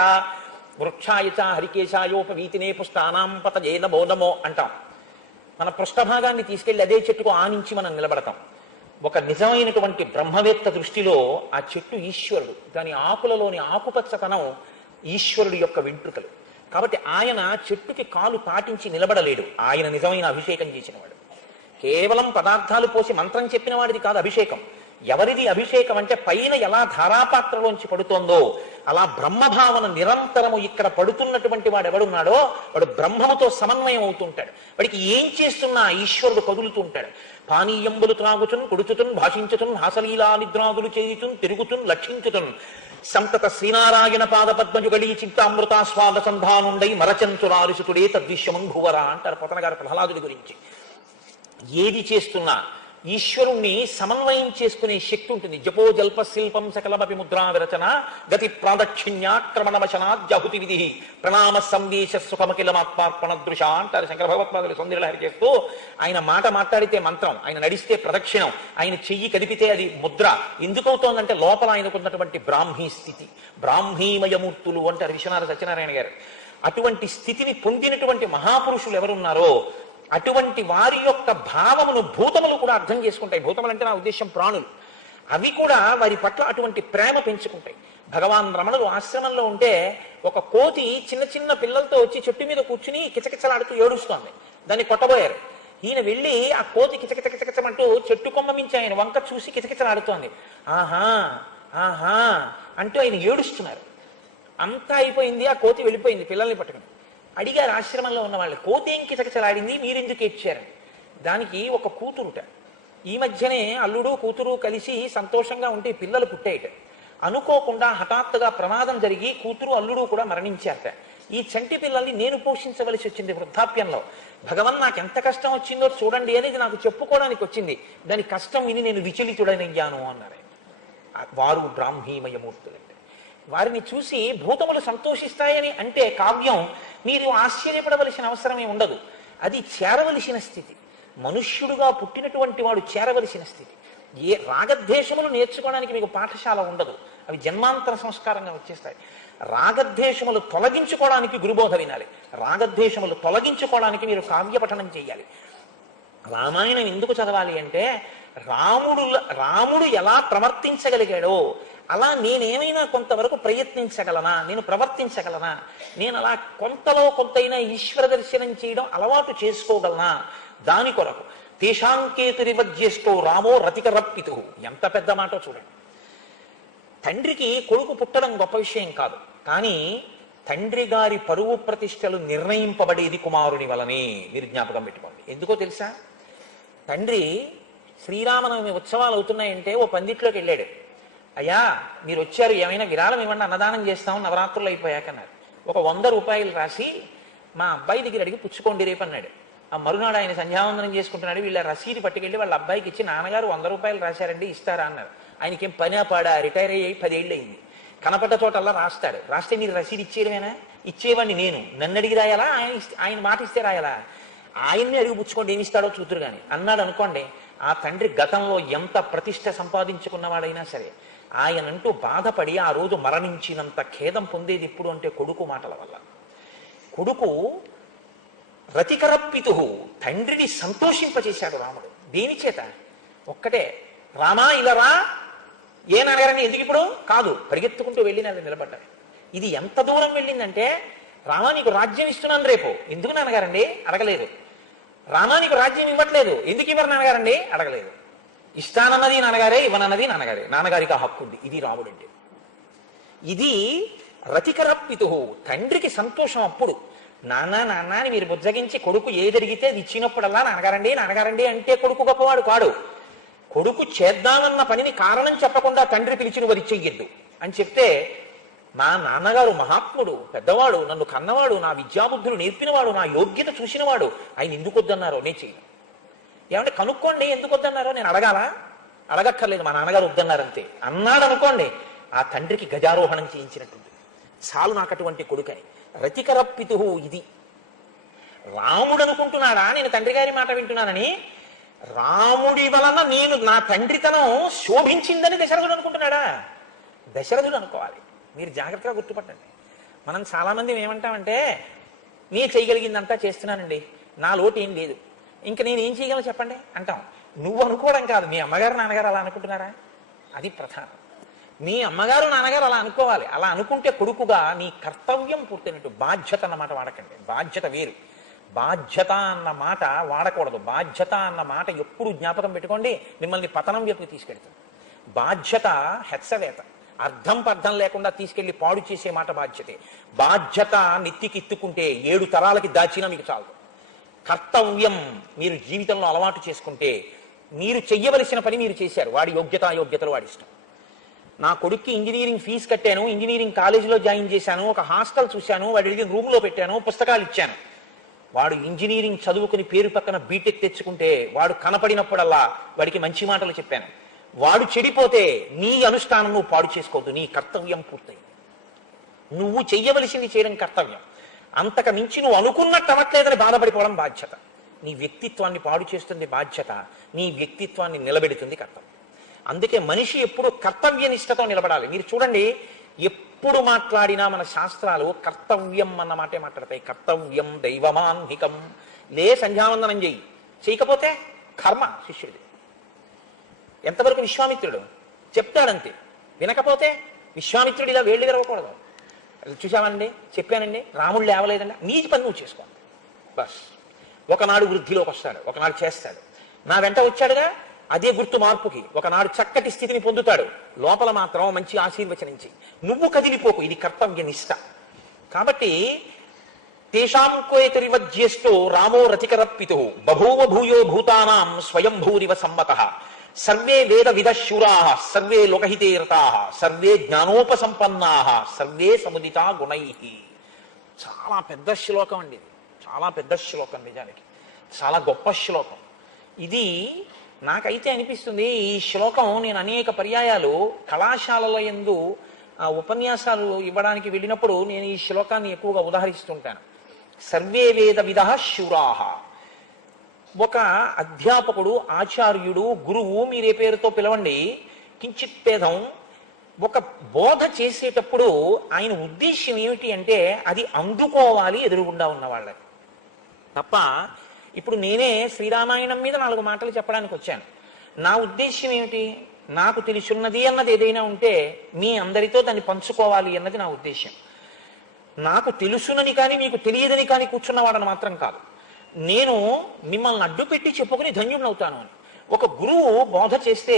వృక్షాయచ హరికేశాయోపవీతినే పుష్టానాం పతజే నమో నమో అంటాం. మన పృష్ఠభాగాన్ని తీసుకెళ్లి అదే చెట్టుకు ఆనించి మనం నిలబడతాం. ఒక నిజమైనటువంటి బ్రహ్మవేత్త దృష్టిలో ఆ చెట్టు ఈశ్వరుడు, దాని ఆకులలోని ఆకుపచ్చతనం ఈశ్వరుడు యొక్క వెంట్రుకలు. కాబట్టి ఆయన చెట్టుకి కాలు పాటించి నిలబడలేడు. ఆయన నిజమైన అభిషేకం చేసినవాడు. కేవలం పదార్థాలు పోసి మంత్రం చెప్పిన వాడిది కాదు అభిషేకం. ఎవరిది అభిషేకం అంటే పైన ఎలా ధారాపాత్రలోంచి పడుతోందో అలా బ్రహ్మభావన నిరంతరము ఇక్కడ పడుతున్నటువంటి వాడు ఎవడున్నాడో వాడు బ్రహ్మముతో సమన్వయం అవుతుంటాడు. వాడికి ఏం చేస్తున్నా ఈశ్వరుడు కదులుతూ ఉంటాడు. పానీయంబులు త్రాగుచున్, కుడుచుతున్, భాషించుతున్, హాసలీలా నిద్రాదులు చేయుచున్, తిరుగుతున్, లక్షించుతున్, సంతత శ్రీనారాయణ పాదపద్మజుగళీ చింతామృతాస్వాద సంధానుండై మరచంచురారిసుతుడే తద్విశ్వమం భువరా అంటారు పోతన గారు ప్రహ్లాదుడి గురించి. ఏది చేస్తున్నా ఈశ్వరుణ్ణి సమన్వయం చేసుకునే శక్తి ఉంటుంది. జపో జల్ప శిల్పం సకలమపి ముద్రా విరచన గతి ప్రాదక్షిణ్యాక్రమణ వశనాద్యాహుతి విధి ప్రణామ సందేశ సుఖమఖిలమాత్మార్పణ దృశ అంటారు శంకర భగవత్పాదులు సౌందర్యలహరి చేస్తూ. ఆయన మాట మాట్లాడితే మంత్రం, ఆయన నడిస్తే ప్రదక్షిణం, ఆయన చెయ్యి కదిపితే అది ముద్ర. ఎందుకవుతోందంటే లోపల ఆయనకున్నటువంటి బ్రాహ్మీ స్థితి, బ్రాహ్మీమయమూర్తులు అంటారు విశ్వనాథ సత్యనారాయణ గారు. అటువంటి స్థితిని పొందినటువంటి మహాపురుషులు ఎవరున్నారో అటువంటి వారి యొక్క భావమును భూతములు కూడా అర్థం చేసుకుంటాయి. భూతములు అంటే నా ఉద్దేశం ప్రాణులు. అవి కూడా వారి పట్ల అటువంటి ప్రేమ పెంచుకుంటాయి. భగవాన్ రమణులు ఆశ్రమంలో ఉంటే ఒక కోతి చిన్న చిన్న పిల్లలతో వచ్చి చెట్టు మీద కూర్చుని కిచకిచలాడుతూ ఏడుస్తోంది. దాన్ని కొట్టబోయారు. ఈయన వెళ్ళి ఆ కోతి కిచకిచకిచకిచమంటూ చెట్టు కొమ్మ మించి ఆయన వంక చూసి కిచకిచలాడుతోంది. ఆహా ఆహా అంటూ ఆయన ఏడుస్తున్నారు. అంతా అయిపోయింది, ఆ కోతి వెళ్ళిపోయింది పిల్లల్ని పట్టుకుని. అడిగారు ఆశ్రమంలో ఉన్న వాళ్ళు, కోతి ఏం కిచకిచలాడింది, మీరెందుకు ఏడ్చారని. దానికి ఒక కూతురుట. ఈ మధ్యనే అల్లుడు కూతురు కలిసి సంతోషంగా ఉంటే పిల్లలు పుట్టేయట. అనుకోకుండా హఠాత్తుగా ప్రమాదం జరిగి కూతురు అల్లుడు కూడా మరణించారట. ఈ చంటి పిల్లల్ని నేను పోషించవలసి వచ్చింది వృద్ధాప్యంలో. భగవన్ నాకు ఎంత కష్టం వచ్చిందో చూడండి అనేది నాకు చెప్పుకోవడానికి వచ్చింది. దాని కష్టం విని నేను విచలితుడనయ్యాను అన్నారు. వారు బ్రాహ్మీమయమూర్తులంటే వారిని చూసి భూతములు సంతోషిస్తాయని అంటే కావ్యం మీరు ఆశ్చర్యపడవలసిన అవసరమే ఉండదు. అది చేరవలసిన స్థితి. మనుష్యుడుగా పుట్టినటువంటి వాడు చేరవలసిన స్థితి. ఏ రాగద్వేషములు నేర్చుకోవడానికి మీకు పాఠశాల ఉండదు, అవి జన్మాంతర సంస్కారంగా వచ్చేస్తాయి. రాగద్వేషములు తొలగించుకోవడానికి గురుబోధ వినాలి. రాగద్వేషములు తొలగించుకోవడానికి మీరు కావ్యపఠనం చేయాలి. రామాయణం ఎందుకు చదవాలి అంటే రాముడు ఎలా ప్రవర్తించగలిగాడో అలా నేనేమైనా కొంతవరకు ప్రయత్నించగలనా, నేను ప్రవర్తించగలనా, నేను అలా కొంతలో కొంతైనా ఈశ్వర దర్శనం చేయడం అలవాటు చేసుకోగలనా, దాని కొరకు తేషాంకేతురివజ్యేష్టో రామో రతికరప్పితు. ఎంత పెద్ద మాటో చూడండి. తండ్రికి కొడుకు పుట్టడం గొప్ప విషయం కాదు, కానీ తండ్రి గారి పరువు ప్రతిష్టలు నిర్ణయింపబడేది కుమారుని వలనే. మీరు జ్ఞాపకం పెట్టుకోండి. ఎందుకో తెలుసా? తండ్రి శ్రీరామనవమి ఉత్సవాలు అవుతున్నాయంటే ఓ పందిట్లోకి వెళ్ళాడు. అయ్యా మీరు వచ్చారు, ఏమైనా విరాళం ఇవ్వండి, అన్నదానం చేస్తామని నవరాత్రులు అయిపోయాకన్నారు. ఒక 100 రూపాయలు రాసి మా అబ్బాయి దగ్గర అడిగి పుచ్చుకోండి రేపు అన్నాడు. ఆ మరునాడు ఆయన సంధ్యావందనం చేసుకుంటున్నాడు. వీళ్ళ రసీదు పట్టుకెళ్ళి వాళ్ళ అబ్బాయికి ఇచ్చి, నాన్నగారు 100 రూపాయలు రాశారండి ఇస్తారా అన్నారు. ఆయనకేం పని పాడా, రిటైర్ అయ్యి 10 ఏళ్ళు అయింది. కనపడ్డ చోటల్లా రాస్తాడు. రాస్తే మీరు రసీదు ఇచ్చేయడమేనా? ఇచ్చేవాడిని నేను, నన్ను అడిగి రాయాలా, ఆయన మాట ఇస్తే రాయాలా? ఆయన్ని అడిగి పుచ్చుకోండి, ఏమి ఇస్తాడో చూతురు కానీ అన్నాడు అనుకోండి. ఆ తండ్రి గతంలో ఎంత ప్రతిష్ట సంపాదించుకున్నవాడైనా సరే ఆయనంటూ బాధపడి ఆ రోజు మరణించినంత ఖేదం పొందేది ఎప్పుడు అంటే కొడుకు మాటల వల్ల. కొడుకు రతికరప్పితు, తండ్రిని సంతోషింపచేశాడు రాముడు. దేని చేత? ఒక్కటే, రామా ఇలా రా, ఏ నాన్నగారని ఎందుకు ఇప్పుడు కాదు, పరిగెత్తుకుంటూ వెళ్ళి నేను నిలబడ్డాను. ఇది ఎంత దూరం వెళ్ళిందంటే, రామా నీకు రాజ్యం ఇస్తున్నాను రేపు, ఎందుకు నాన్నగారండి అడగలేదు. రామా నీకు రాజ్యం ఇవ్వట్లేదు, ఎందుకు ఇవ్వరు నాన్నగారండి అడగలేదు. ఇస్తానన్నది నాన్నగారే, ఇవ్వనన్నది నాన్నగారే, నాన్నగారికి ఆ హక్కు ఉంది. ఇది రాముడండి. ఇది రతికరప్పితు, తండ్రికి సంతోషం. అప్పుడు నాన్న నాన్న అని మీరు బుజ్జగించి కొడుకు ఏదరిగితే అది ఇచ్చినప్పుడల్లా నాన్నగారండి నాన్నగారండి అంటే కొడుకు గొప్పవాడు కాడు. కొడుకు చేద్దామన్న పనిని కారణం చెప్పకుండా తండ్రి పిలిచి నువ్వు అది చెయ్యొద్దు అని చెప్తే, మా నాన్నగారు మహాత్ముడు, పెద్దవాడు, నన్ను కన్నవాడు, నా విద్యాబుద్ధులు నేర్పినవాడు, నా యోగ్యత చూసినవాడు, ఆయన ఎందుకు వద్దన్నారో నేను చేయను. ఏమంటే కనుక్కోండి ఎందుకు వద్దన్నారో, నేను అడగాలా? అడగక్కర్లేదు, మా నాన్నగారు వద్దన్నారంతే అన్నాడు అనుకోండి, ఆ తండ్రికి గజారోహణం చేయించినట్టుంది. చాలు నాకు అటువంటి కొడుకని. రతికరప్పితు. ఇది రాముడు అనుకుంటున్నాడా నేను తండ్రి గారి మాట వింటున్నానని? రాముడి వలన నేను నా తండ్రితనం శోభించిందని దశరథుడు అనుకుంటున్నాడా? దశరథుడు అనుకోవాలి. మీరు జాగ్రత్తగా గుర్తుపట్టండి. మనం చాలామంది ఏమంటామంటే, నేను చేయగలిగిందంతా చేస్తున్నానండి, నా లోటు ఏం లేదు, ఇంకా నేను ఏం చేయగలను చెప్పండి అంటాం. నువ్వు అనుకోవడం కాదు, మీ అమ్మగారు నాన్నగారు అలా అనుకుంటున్నారా? అది ప్రధానం. మీ అమ్మగారు నాన్నగారు అలా అనుకోవాలి. అలా అనుకుంటే కొడుకుగా నీ కర్తవ్యం పూర్తయినట్టు. బాధ్యత అన్నమాట వాడకండి. బాధ్యత వేరు, బాధ్యత అన్న మాట వాడకూడదు. బాధ్యత అన్న మాట ఎప్పుడు జ్ఞాపకం పెట్టుకోండి, మిమ్మల్ని పతనం వైపుకి తీసుకెళ్తుంది. బాధ్యత హెచ్చవేత, అర్థం పర్థం లేకుండా తీసుకెళ్లి పాడు చేసే మాట బాధ్యతే. బాధ్యత నెత్తికెత్తుకుంటే 7 తరాలకి దాచినా మీకు చాలు. కర్తవ్యం మీరు జీవితంలో అలవాటు చేసుకుంటే మీరు చెయ్యవలసిన పని మీరు చేశారు. వాడి యోగ్యతలు వాడి ఇష్టం. నా కొడుక్కి ఇంజనీరింగ్ ఫీజు కట్టాను, ఇంజనీరింగ్ కాలేజీలో జాయిన్ చేశాను, ఒక హాస్టల్ చూశాను, వాడి అడిగిన రూమ్లో పెట్టాను, పుస్తకాలు ఇచ్చాను. వాడు ఇంజనీరింగ్ చదువుకుని పేరు పక్కన బీటెక్ తెచ్చుకుంటే వాడు కనపడినప్పుడల్లా వాడికి మంచి మాటలు చెప్పాను. వాడు చెడిపోతే నీ అనుష్ఠానం నువ్వు పాడు చేసుకోవద్దు. నీ కర్తవ్యం పూర్తయింది. నువ్వు చెయ్యవలసింది చేయడం కర్తవ్యం. అంతకు మించి నువ్వు అనుకున్నట్టు అవ్వట్లేదని బాధపడిపోవడం బాధ్యత. నీ వ్యక్తిత్వాన్ని పాడు చేస్తుంది బాధ్యత, నీ వ్యక్తిత్వాన్ని నిలబెడుతుంది కర్తవ్యం. అందుకే మనిషి ఎప్పుడు కర్తవ్యనిష్టతో నిలబడాలి. మీరు చూడండి, ఎప్పుడు మాట్లాడినా మన శాస్త్రాలు కర్తవ్యం అన్న మాటే మాట్లాడతాయి. కర్తవ్యం దైవమాన్హికం. లే సంధ్యావందనం చెయ్యి, చేయకపోతే కర్మ శిష్యుడిది. ఎంతవరకు విశ్వామిత్రుడు చెప్తాడంతే, వినకపోతే విశ్వామిత్రుడు ఇలా వేళ్ళు విరవకూడదు. చూసామండి, చెప్పానండి, రాముడు లేవలేదండి, నీ పని నువ్వు చేసుకో బస్. ఒకనాడు వృద్ధిలోకి వస్తాడు, ఒకనాడు చేస్తాడు. నా వెంట వచ్చాడుగా, అదే గుర్తు మార్పుకి. ఒకనాడు చక్కటి స్థితిని పొందుతాడు, లోపల మాత్రం మంచి ఆశీర్వచనించి నువ్వు కదిలిపోకు. ఇది కర్తవ్య నిష్ట. కాబట్టి తేషాం కోయతరివజ్యేష్టో రామో రతికరప్పితు బభూవ భూయో భూతానాం స్వయంభూరివ సమ్మతః సర్వే వేద విదశూరాః సర్వే లోకహితే రతాః సర్వే జ్ఞానోపసంపన్నాః సర్వే సముదితా గుణైః. చాలా పెద్ద శ్లోకం అండి ఇది, చాలా పెద్ద శ్లోకం, నిజానికి చాలా గొప్ప శ్లోకం ఇది. నాకైతే అనిపిస్తుంది ఈ శ్లోకం నేను అనేక పర్యాయాలు కళాశాలల యందు ఉపన్యాసాలు ఇవ్వడానికి వెళ్ళినప్పుడు నేను ఈ శ్లోకాన్ని ఎక్కువగా ఉదాహరిస్తుంటాను. సర్వే వేద విదః శూరాః. ఒక అధ్యాపకుడు, ఆచార్యుడు, గురువు, మీరే పేరుతో పిలవండి, కించిత్ భేదం, ఒక బోధ చేసేటప్పుడు ఆయన ఉద్దేశ్యం ఏమిటి అంటే అది అందుకోవాలి ఎదురుగుండా ఉన్న వాళ్ళని. తప్ప ఇప్పుడు నేనే శ్రీరామాయణం మీద 4 మాటలు చెప్పడానికి వచ్చాను. నా ఉద్దేశ్యం ఏమిటి? నాకు తెలుసున్నది అన్నది ఏదైనా ఉంటే మీ అందరితో దాన్ని పంచుకోవాలి అన్నది నా ఉద్దేశ్యం. నాకు తెలుసునని కానీ మీకు తెలియదని కానీ కూర్చున్నవాడని మాత్రం కాదు. నేను మిమ్మల్ని అడ్డు పెట్టి చెప్పుకుని ధన్యుడినవుతాను అని. ఒక గురువు బోధ చేస్తే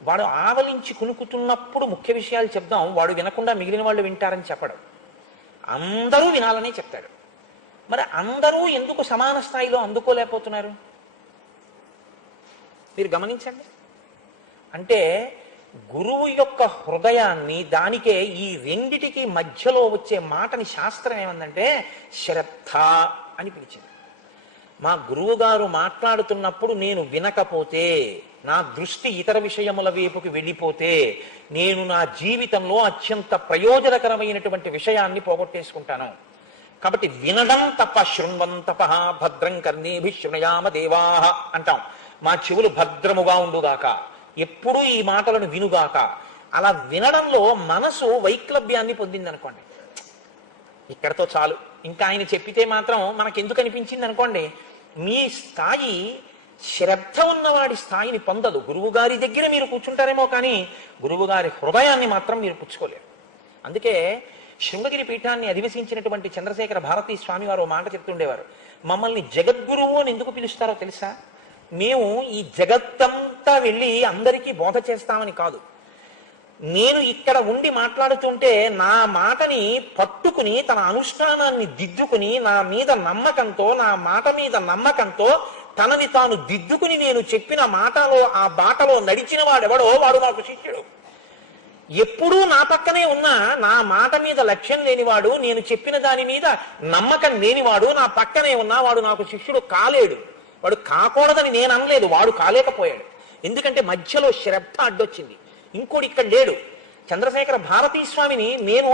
వాడు ఆవలించి కునుకుతున్నప్పుడు ముఖ్య విషయాలు చెప్దాం, వాడు వినకుండా మిగిలిన వాళ్ళు వింటారని చెప్పడం. అందరూ వినాలనే చెప్తాడు. మరి అందరూ ఎందుకు సమాన స్థాయిలో అందుకోలేకపోతున్నారు? మీరు గమనించండి. అంటే గురువు యొక్క హృదయాన్ని, దానికే ఈ రెండిటికి మధ్యలో వచ్చే మాటని శాస్త్రం ఏమందంటే శ్రద్ధ అని పిలిచింది. మా గురువు గారు మాట్లాడుతున్నప్పుడు నేను వినకపోతే, నా దృష్టి ఇతర విషయముల వైపుకి వెళ్ళిపోతే నేను నా జీవితంలో అత్యంత ప్రయోజనకరమైనటువంటి విషయాన్ని పోగొట్టేసుకుంటాను. కాబట్టి వినడం తప్ప, శృణ్వం తపః భద్రం కర్ణేభిః శృణయామ దేవాః అంటాం. మా చెవులు భద్రముగా ఉండుగాక, ఎప్పుడూ ఈ మాటలను వినుగాక. అలా వినడంలో మనసు వైక్లభ్యాన్ని పొందిందనుకోండి, ఇక్కడతో చాలు. ఇంకా ఆయన చెప్పితే మాత్రం మనకెందుకు అనిపించింది అనుకోండి, మీ స్థాయి శ్రద్ధ ఉన్నవాడి స్థాయిని పొందదు. గురువుగారి దగ్గర మీరు కూర్చుంటారేమో కానీ గురువుగారి హృదయాన్ని మాత్రం మీరు పుచ్చుకోలేరు. అందుకే శృంగగిరి పీఠాన్ని అధివసించినటువంటి చంద్రశేఖర భారతీ స్వామి వారు మాట చెప్తుండేవారు, మమ్మల్ని జగద్గురువు అని ఎందుకు పిలుస్తారో తెలుసా? మేము ఈ జగత్తంతా వెళ్ళి అందరికీ బోధ చేస్తామని కాదు. నేను ఇక్కడ ఉండి మాట్లాడుతుంటే నా మాటని పట్టుకుని తన అనుష్ఠానాన్ని దిద్దుకుని నా మీద నమ్మకంతో, నా మాట మీద నమ్మకంతో తనని తాను దిద్దుకుని నేను చెప్పిన మాటలో ఆ బాటలో నడిచిన వాడెవడో వాడు నాకు శిష్యుడు. ఎప్పుడూ నా పక్కనే ఉన్నా నా మాట మీద లక్ష్యం లేనివాడు, నేను చెప్పిన దాని మీద నమ్మకం లేనివాడు నా పక్కనే ఉన్నా వాడు నాకు శిష్యుడు కాలేడు. వాడు కాకూడదని నేను అనలేదు, వాడు కాలేకపోయాడు. ఎందుకంటే మధ్యలో శ్రద్ధ అడ్డొచ్చింది. ఇంకోటి ఇక్కడ లేడు. చంద్రశేఖర భారతీ స్వామిని నేను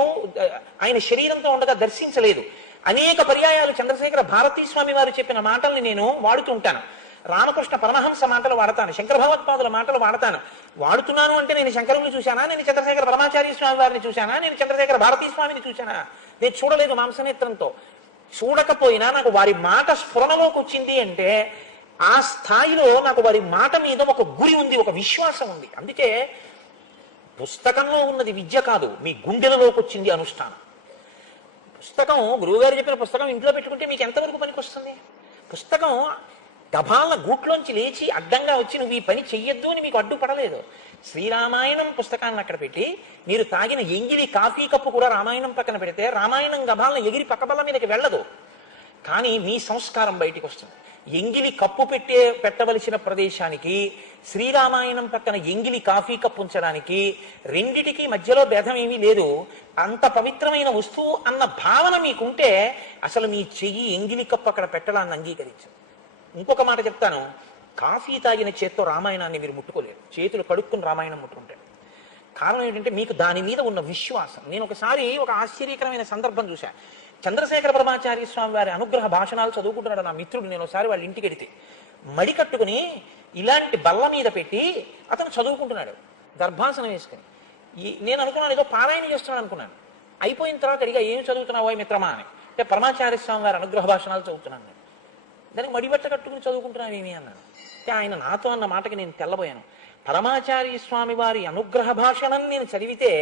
ఆయన శరీరంతో ఉండగా దర్శించలేదు. అనేక పర్యాయాలు చంద్రశేఖర భారతీ స్వామి వారు చెప్పిన మాటల్ని నేను వాడుతూ ఉంటాను. రామకృష్ణ పరమహంస మాటలు వాడతాను, శంకర భగవత్పాదుల మాటలు వాడతాను. వాడుతున్నాను అంటే నేను శంకరుని చూశానా, నేను చంద్రశేఖర పరమాచార్య స్వామి వారిని చూశానా, నేను చంద్రశేఖర భారతీ స్వామిని చూశానా? నేను చూడలేదు మాంసనేత్రంతో. చూడకపోయినా నాకు వారి మాట స్ఫురణలోకి వచ్చింది అంటే ఆ స్థాయిలో నాకు వారి మాట మీద ఒక గురి ఉంది, ఒక విశ్వాసం ఉంది. అందుకే పుస్తకంలో ఉన్నది విద్య కాదు, మీ గుండెలలోకి వచ్చింది అనుష్ఠానం. పుస్తకం, గురువుగారు చెప్పిన పుస్తకం ఇంట్లో పెట్టుకుంటే మీకు ఎంతవరకు పనికి వస్తుంది? పుస్తకం గభాల గూట్లోంచి లేచి అడ్డంగా వచ్చి నువ్వు ఈ పని చెయ్యొద్దు అని మీకు అడ్డుపడలేదు. శ్రీరామాయణం పుస్తకాన్ని అక్కడ పెట్టి మీరు తాగిన ఎంగిలి కాఫీ కప్పు కూడా రామాయణం పక్కన పెడితే రామాయణం గభాలను ఎగిరి పక్కబల్ల మీదకి వెళ్ళదు. కానీ మీ సంస్కారం బయటికి వస్తుంది. ఎంగిలి కప్పు పెట్టవలసిన ప్రదేశానికి శ్రీరామాయణం పక్కన ఎంగిలి కాఫీ కప్పు ఉంచడానికి రెండిటికి మధ్యలో భేదం ఏమీ లేదు. అంత పవిత్రమైన వస్తువు అన్న భావన మీకుంటే అసలు మీ చెయ్యి ఎంగిలి కప్పు అక్కడ పెట్టడాన్ని అంగీకరించదు. ఇంకొక మాట చెప్తాను, కాఫీ తాగిన చేత్తో రామాయణాన్ని మీరు ముట్టుకోలేరు, చేతులు కడుక్కుని రామాయణం ముట్టుకుంటారు. కారణం ఏంటంటే మీకు దాని మీద ఉన్న విశ్వాసం. నేను ఒకసారి ఒక ఆశ్చర్యకరమైన సందర్భం చూశాను. చంద్రశేఖర పరమాచార్య స్వామి వారి అనుగ్రహ భాషణాలు చదువుకుంటున్నాడు నా మిత్రుడు. నేను ఒకసారి వాళ్ళ ఇంటికి వెడితే మడి కట్టుకుని ఇలాంటి బల్ల మీద పెట్టి అతను చదువుకుంటున్నాడు, దర్భాసనం వేసుకుని. నేను అనుకున్నాను ఏదో పారాయణ చేస్తున్నాడు అనుకున్నాను. అయిపోయిన తర్వాత అడిగా, ఏం చదువుతున్నావో మిత్రమా అని. అంటే పరమాచార్య స్వామి వారి అనుగ్రహ భాషణాలు చదువుతున్నాను. దానికి మడిబట్ట కట్టుకుని చదువుకుంటున్నావేమి అన్నాను. అంటే ఆయన నాతో అన్న మాటకి నేను తెల్లబోయాను. పరమాచార్య స్వామి వారి అనుగ్రహ భాషణం నేను చదివితే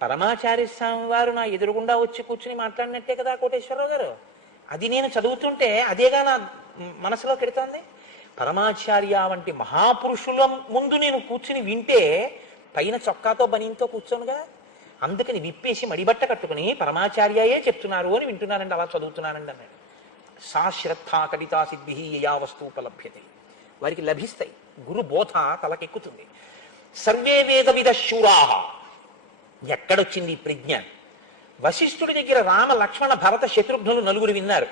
పరమాచార్య స్వామి వారు నా ఎదురుగుండా వచ్చి కూర్చుని మాట్లాడినట్టే కదా కోటేశ్వరరావు గారు. అది నేను చదువుతుంటే అదేగా నా మనసులో పెడుతోంది. పరమాచార్య వంటి మహాపురుషుల ముందు నేను కూర్చుని వింటే పైన చొక్కాతో బనీంతో కూర్చోను కదా. అందుకని విప్పేసి మడిబట్ట కట్టుకుని పరమాచార్యయే చెప్తున్నారు అని వింటున్నానండి, అలా చదువుతున్నానండి అన్నాడు. సా శ్రద్ధ కవితా సిద్ధి యా వస్తుపలభ్యతే, వారికి లభిస్తాయి. గురు బోధ తలకెక్కుతుంది. సర్వే వేద విద శూరాహ. ఎక్కడొచ్చింది ప్రజ్ఞ? వశిష్ఠుడి దగ్గర రామ లక్ష్మణ భరత శత్రుఘ్నులు నలుగురు విన్నారు.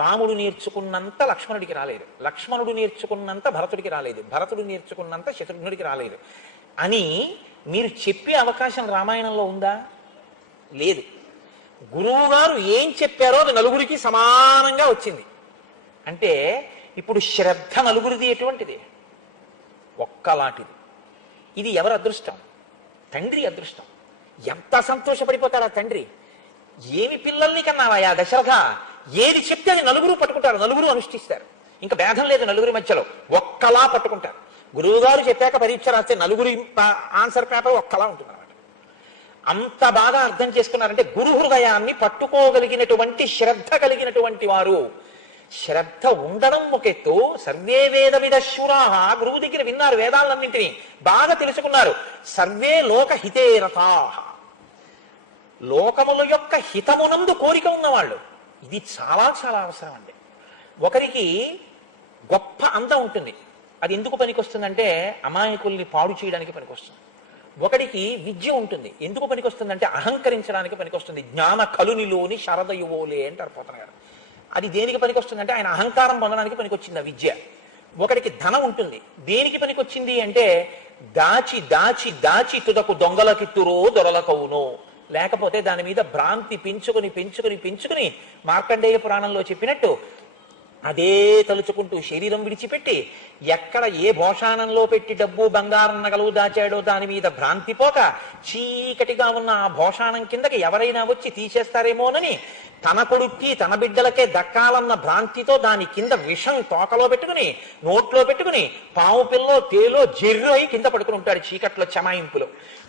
రాముడు నేర్చుకున్నంత లక్ష్మణుడికి రాలేదు, లక్ష్మణుడు నేర్చుకున్నంత భరతుడికి రాలేదు, భరతుడు నేర్చుకున్నంత శత్రుఘ్నుడికి రాలేదు అని మీరు చెప్పే అవకాశం రామాయణంలో ఉందా? లేదు. గురువు గారు ఏం చెప్పారో అది నలుగురికి సమానంగా వచ్చింది. అంటే ఇప్పుడు శ్రద్ధ నలుగురిది ఎటువంటిది? ఒక్కలాంటిది. ఇది ఎవరి అదృష్టం? తండ్రి అదృష్టం. ఎంత సంతోషపడిపోతారు ఆ తండ్రి. ఏమి పిల్లల్ని కన్నావా దశరథ, ఏది చెప్తే అది నలుగురు పట్టుకుంటారు, నలుగురు అనుష్ఠిస్తారు. ఇంకా భేదం లేదు నలుగురి మధ్యలో, ఒక్కలా పట్టుకుంటారు. గురువు గారు చెప్పాక పరీక్ష రాస్తే నలుగురి ఆన్సర్ పేపర్ ఒక్కలా ఉంటుంది అన్నమాట. అంత బాగా అర్థం చేసుకున్నారంటే గురు హృదయాన్ని పట్టుకోగలిగినటువంటి శ్రద్ధ కలిగినటువంటి వారు. శ్రద్ధ ఉండడం ఒక ఎత్తు, సర్వే వేద విదశూరాహ, గురువు దగ్గర విన్నారు వేదాలన్నింటినీ, బాగా తెలుసుకున్నారు. సర్వే లోక హితేరథాః, లోకముల యొక్క హితమునందు కోరిక ఉన్నవాళ్ళు. ఇది చాలా చాలా అవసరం అండి. ఒకరికి గొప్ప అందం ఉంటుంది, అది ఎందుకు పనికొస్తుందంటే అమాయకుల్ని పాడు చేయడానికి పనికొస్తుంది. ఒకడికి విద్య ఉంటుంది, ఎందుకు పనికొస్తుందంటే అహంకరించడానికి పనికొస్తుంది. జ్ఞాన కలునిలోని శరదయువోలే అంటారు పోతన గారు. అది దేనికి పనికొస్తుందంటే ఆయన అహంకారం పొందడానికి పనికొచ్చింది ఆ విద్య. ఒకడికి ధనం ఉంటుంది, దేనికి పనికొచ్చింది అంటే దాచి దాచి దాచి తుదకు దొంగలకిత్తురో దొరలకవునో, లేకపోతే దాని మీద భ్రాంతి పెంచుకుని పెంచుకుని పెంచుకుని మార్కండేయ పురాణంలో చెప్పినట్టు అదే తలుచుకుంటూ శరీరం విడిచిపెట్టి ఎక్కడ ఏ భోషాణంలో పెట్టి డబ్బు బంగారం నగలు దాచాడో దాని మీద భ్రాంతి పోక చీకటిగా ఉన్న ఆ భోషాణం కిందకి ఎవరైనా వచ్చి తీసేస్తారేమోనని తన కొడుక్కి తన బిడ్డలకే దక్కాలన్న భ్రాంతితో దాని కింద విషం తోకలో పెట్టుకుని నోట్లో పెట్టుకుని పాము పిల్లో తేలో జెర్రు అయి కింద పడుకుని ఉంటాడు చీకట్లో చమాయింపులో.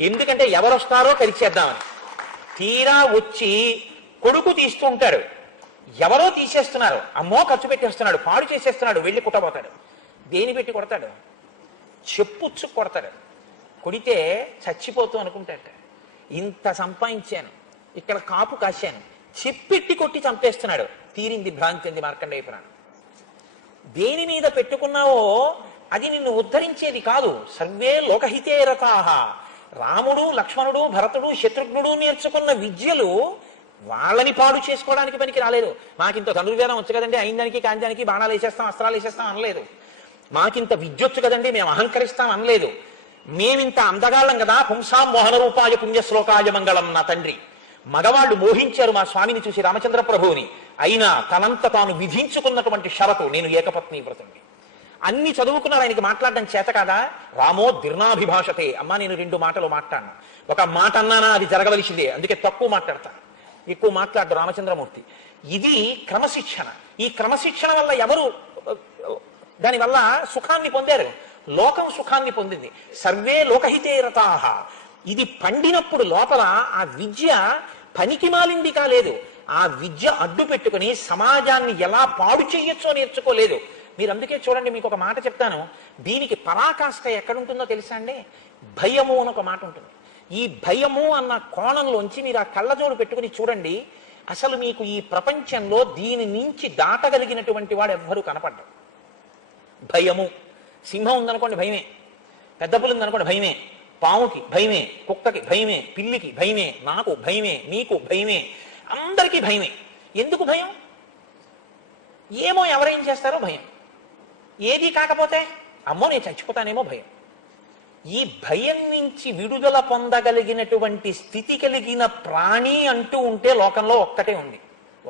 ఎందుకంటే ఎవరొస్తారో కలిసేద్దామని. తీరా వచ్చి కొడుకు తీస్తూ ఉంటాడు, ఎవరో తీసేస్తున్నారు, అమ్మో ఖర్చు పెట్టేస్తున్నాడు, పాడు చేసేస్తున్నాడు, వెళ్ళి కుట్టబోతాడు. దేని పెట్టి కొడతాడు? చెప్పుచ్చు కొడతాడు. కొడితే చచ్చిపోతూ అనుకుంటాట, ఇంత సంపాదించాను, ఇక్కడ కాపు కాశాను, చెప్పెట్టి కొట్టి చంపేస్తున్నాడు. తీరింది భ్రాంతి అంది మార్కండేయ పురాణం. దేని మీద పెట్టుకున్నావో అది నిన్ను ఉద్ధరించేది కాదు. సర్వే లోకహితే రతాః, రాముడు లక్ష్మణుడు భరతుడు శత్రుఘ్నుడు నేర్చుకున్న విద్యలు వాళ్ళని పాడు చేసుకోవడానికి పనికి రాలేదు. మాకింత ధనుర్వేదం వచ్చు కదండి, అయిందానికి కాందానికి బాణాలు వేసేస్తాం అస్త్రాలు వేసేస్తాం అనలేదు. మాకింత విద్యొచ్చు కదండి మేము అహంకరిస్తాం అనలేదు. మేమింత అందగాళ్ళం కదా, పుంసాం మోహన రూపాయ పుణ్యశ్లోకాయ మంగళం. నా తండ్రి మగవాళ్ళు మోహించారు మా స్వామిని చూసి రామచంద్ర ప్రభువుని. అయినా తనంత తాను విధించుకున్నటువంటి షరతు, నేను ఏకపత్ని వ్రతుణ్ణి. అన్ని చదువుకున్నారు, ఆయనకి మాట్లాడడం చేత కాదా? రామో దీర్ణాభిభాషతే. అమ్మా నేను 2 మాటలు మాట్లాడను, ఒక మాట అన్నానా అది జరగవలసిందే, అందుకే తక్కువ మాట్లాడతాను, ఎక్కువ మాట్లాడు రామచంద్రమూర్తి. ఇది క్రమశిక్షణ. ఈ క్రమశిక్షణ వల్ల ఎవరు దానివల్ల సుఖాన్ని పొందారు? లోకం సుఖాన్ని పొందింది. సర్వే లోకహితే రతాః. ఇది పండినప్పుడు లోపల ఆ విద్య పనికి మాలింది కాలేదు. ఆ విద్య అడ్డు పెట్టుకుని సమాజాన్ని ఎలా పాడు చెయ్యొచ్చో నేర్చుకోలేదు. మీరు అందుకే చూడండి, మీకు ఒక మాట చెప్తాను, దీనికి పరాకాష్ట ఎక్కడుంటుందో తెలుసా అండి? భయము అని ఒక మాట ఉంటుంది. ఈ భయము అన్న కోణంలోంచి మీరు ఆ కళ్ళజోడు పెట్టుకుని చూడండి, అసలు మీకు ఈ ప్రపంచంలో దీని నుంచి దాటగలిగినటువంటి వాడు ఎవ్వరూ కనపడ్డారు. భయము. సింహం ఉందనుకోండి భయమే, పెద్ద పులి ఉందనుకోండి భయమే, పావుకి భయమే, కుక్కకి భయమే, పిల్లికి భయమే, నాకు భయమే, నీకు భయమే, అందరికీ భయమే. ఎందుకు భయం? ఏమో ఎవరేం చేస్తారో భయం. ఏది కాకపోతే అమ్మో నేను చచ్చిపోతానేమో భయం. ఈ భయం నుంచి విడుదల పొందగలిగినటువంటి స్థితి కలిగిన ప్రాణి అంటూ ఉంటే లోకంలో ఒక్కటే ఉంది,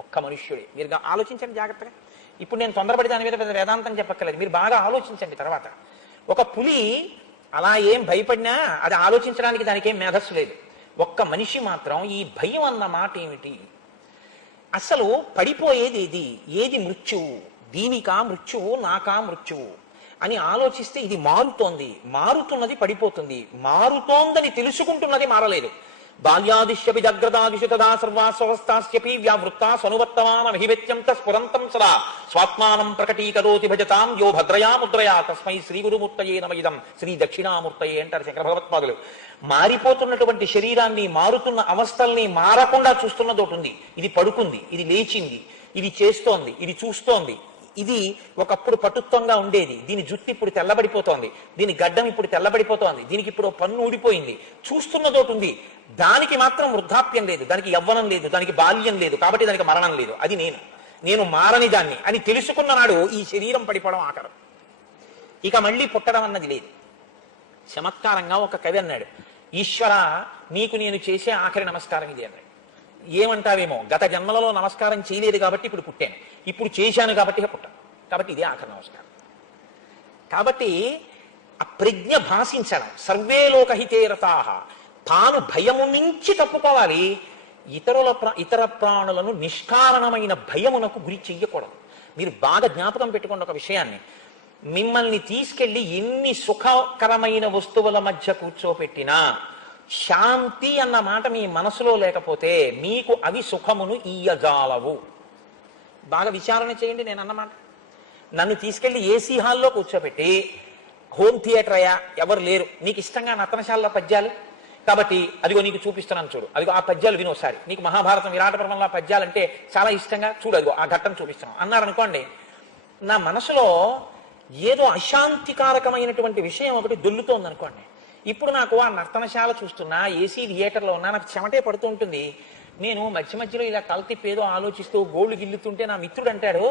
ఒక్క మనుష్యుడే. మీరు ఆలోచించండి జాగ్రత్తగా. ఇప్పుడు నేను తొందరపడి దాని మీద పెద్ద వేదాంతం చెప్పక్కర్లేదు, మీరు బాగా ఆలోచించండి. తర్వాత ఒక పులి అలా ఏం భయపడినా అది ఆలోచించడానికి దానికి ఏం మేధస్సు లేదు. ఒక్క మనిషి మాత్రం ఈ భయం అన్న మాట ఏమిటి, అసలు పడిపోయేది ఏది, ఏది మృత్యువు, దీనికా మృత్యువు నాకా మృత్యువు అని ఆలోచిస్తే ఇది మారుతోంది, మారుతున్నది పడిపోతుంది, మారుతోందని తెలుసుకుంటున్నది మారలేదు. బాల్యాదిశ్యపి జగ్రదాదిషు తదా సర్వాస్వస్థాస్యపి వ్యావృత్తాస్ అనువర్తమాన మహివేత్యం స్ఫురంతం సదా స్వాత్మానం ప్రకటీకరోతి భజతాం యో భద్రయా ముద్రయా తస్మై శ్రీ గురుమూర్తయే నమ ఇదం శ్రీ దక్షిణామూర్తయే అంటారు శంకర భగవత్పాదులు. మారిపోతున్నటువంటి శరీరాన్ని, మారుతున్న అవస్థల్ని మారకుండా చూస్తున్నది ఒకటి ఉంది. ఇది పడుకుంది, ఇది లేచింది, ఇది చేస్తోంది, ఇది చూస్తోంది. ఇది ఒకప్పుడు పటుత్వంగా ఉండేది, దీని జుట్టు ఇప్పుడు తెల్లబడిపోతోంది, దీని గడ్డం ఇప్పుడు తెల్లబడిపోతోంది, దీనికి ఇప్పుడు పన్ను ఊడిపోయింది, చూస్తున్నదోటి ఉంది, దానికి మాత్రం వృద్ధాప్యం లేదు, దానికి యవ్వనం లేదు, దానికి బాల్యం లేదు, కాబట్టి దానికి మరణం లేదు. అది నేను మారని దాన్ని అని తెలుసుకున్న నాడు ఈ శరీరం పడిపోవడం ఆఖరం. ఇక మళ్ళీ పుట్టడం అన్నది లేదు. చమత్కారంగా ఒక కవి అన్నాడు, ఈశ్వర నీకు నేను చేసే ఆఖరి నమస్కారం ఇది అన్నాడు. ఏమంటావేమో, గత జన్మలలో నమస్కారం చేయలేదు కాబట్టి ఇప్పుడు పుట్టాను, ఇప్పుడు చేశాను కాబట్టి పుట్టాను, కాబట్టి ఇదే ఆఖరి నమస్కారం. కాబట్టి ఆ ప్రజ్ఞ భాషించడం, సర్వే లోకహితేరతాః, తాను భయము నుంచి తప్పుకోవాలి, ఇతర ప్రాణులను నిష్కారణమైన భయమునకు గురి చెయ్యకూడదు. మీరు బాగా జ్ఞాపకం పెట్టుకోండి ఒక విషయాన్ని, మిమ్మల్ని తీసుకెళ్లి ఎన్ని సుఖకరమైన వస్తువుల మధ్య కూర్చోపెట్టినా శాంతి అన్న మాట మీ మనసులో లేకపోతే మీకు అవి సుఖమును ఇయ్యజాలవు. బాగా విచారణ చేయండి. నేను అన్నమాట, నన్ను తీసుకెళ్లి ఏసీ హాల్లో కూర్చోబెట్టి, హోమ్ థియేటర్ అయ్యా, ఎవరు లేరు, నీకు ఇష్టంగా నర్తనశాలలో పద్యాలు కాబట్టి అదిగో నీకు చూపిస్తున్నాను చూడు, అదిగో ఆ పద్యాలు విను ఒకసారి, నీకు మహాభారతం విరాట పర్వంలో పద్యాలు అంటే చాలా ఇష్టంగా చూడు, అదిగో ఆ ఘట్టం చూపిస్తున్నాను అన్నారు అనుకోండి, నా మనసులో ఏదో అశాంతికారకమైనటువంటి విషయం ఒకటి దొల్లుతోంది అనుకోండి. ఇప్పుడు నాకు ఆ నర్తనశాల చూస్తున్నా, ఏసీ థియేటర్లో ఉన్నా, నాకు చెమటే పడుతూ ఉంటుంది. నేను మధ్య మధ్యలో ఇలా తలతిప్పేదో ఆలోచిస్తూ గోళ్ళు గిల్లుతుంటే నా మిత్రుడు అంటాడు,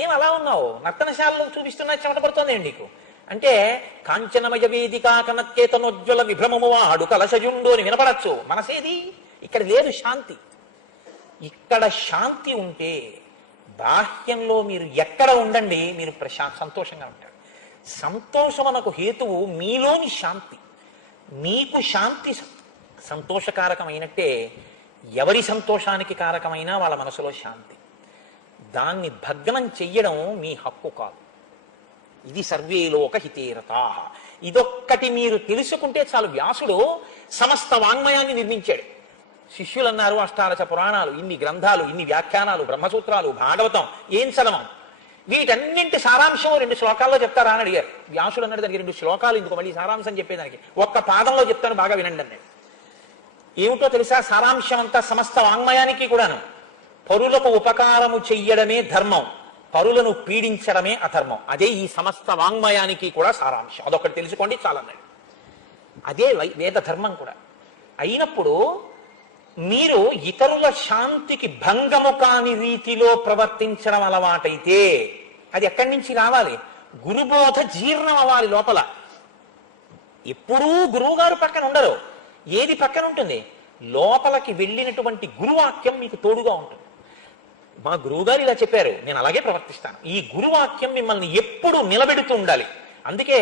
ఏం అలా ఉన్నావు, నర్తనశాలలో చూపిస్తున్నా చెమట పడుతోంది నీకు అంటే, కాంచనమయ వేదికా కనత్యేతనోజ్వల విభ్రమము వాడు కలశజుండు అని వినపడచ్చు. మనసేది ఇక్కడ లేదు శాంతి. ఇక్కడ శాంతి ఉంటే బాహ్యంలో మీరు ఎక్కడ ఉండండి, మీరు సంతోషంగా ఉంటారు. సంతోషమునకు హేతువు మీలోని శాంతి. మీకు శాంతి సంతోషకారకమైనట్టే ఎవరి సంతోషానికి కారకమైనా వాళ్ళ మనసులో శాంతి. దాన్ని భగ్నం చెయ్యడం మీ హక్కు కాదు. ఇది సర్వేలోక హితేరతాః. ఇదొక్కటి మీరు తెలుసుకుంటే చాలు. వ్యాసుడు సమస్త వాంగ్మయాన్ని నిర్మించాడు. శిష్యులు అన్నారు, అష్టాదశ పురాణాలు, ఇన్ని గ్రంథాలు, ఇన్ని వ్యాఖ్యానాలు, బ్రహ్మసూత్రాలు, భాగవతం, ఏం చదవం, వీటన్నింటి సారాంశం 2 శ్లోకాల్లో చెప్తారా అని అడిగారు. వ్యాసుడు అన్నాడు, దానికి 2 శ్లోకాలు ఎందుకు, మళ్ళీ సారాంశం చెప్పేదానికి ఒక్క పాదంలో చెప్తాను, బాగా వినండి అన్నాడు. ఏమిటో తెలుసా సారాంశం అంతా? సమస్త వాంగ్మయానికి కూడాను పరులకు ఉపకారము చెయ్యడమే ధర్మం, పరులను పీడించడమే అధర్మం. అదే ఈ సమస్త వాంగ్మయానికి కూడా సారాంశం. అదొకటి తెలుసుకోండి చాలన్నాడు. అదే వేద ధర్మం కూడా అయినప్పుడు మీరు ఇతరుల శాంతికి భంగము కాని రీతిలో ప్రవర్తించడం అలవాటైతే అది ఎక్కడి నుంచి రావాలి? గురుబోధ జీర్ణం అవ్వాలి లోపల. ఎప్పుడూ గురువు గారు పక్కన ఉండరు. ఏది పక్కన ఉంటుంది? లోపలికి వెళ్ళినటువంటి గురువాక్యం మీకు తోడుగా ఉంటుంది. మా గురువుగారు ఇలా చెప్పారు, నేను అలాగే ప్రవర్తిస్తాను. ఈ గురువాక్యం మిమ్మల్ని ఎప్పుడు నిలబెడుతూ ఉండాలి. అందుకే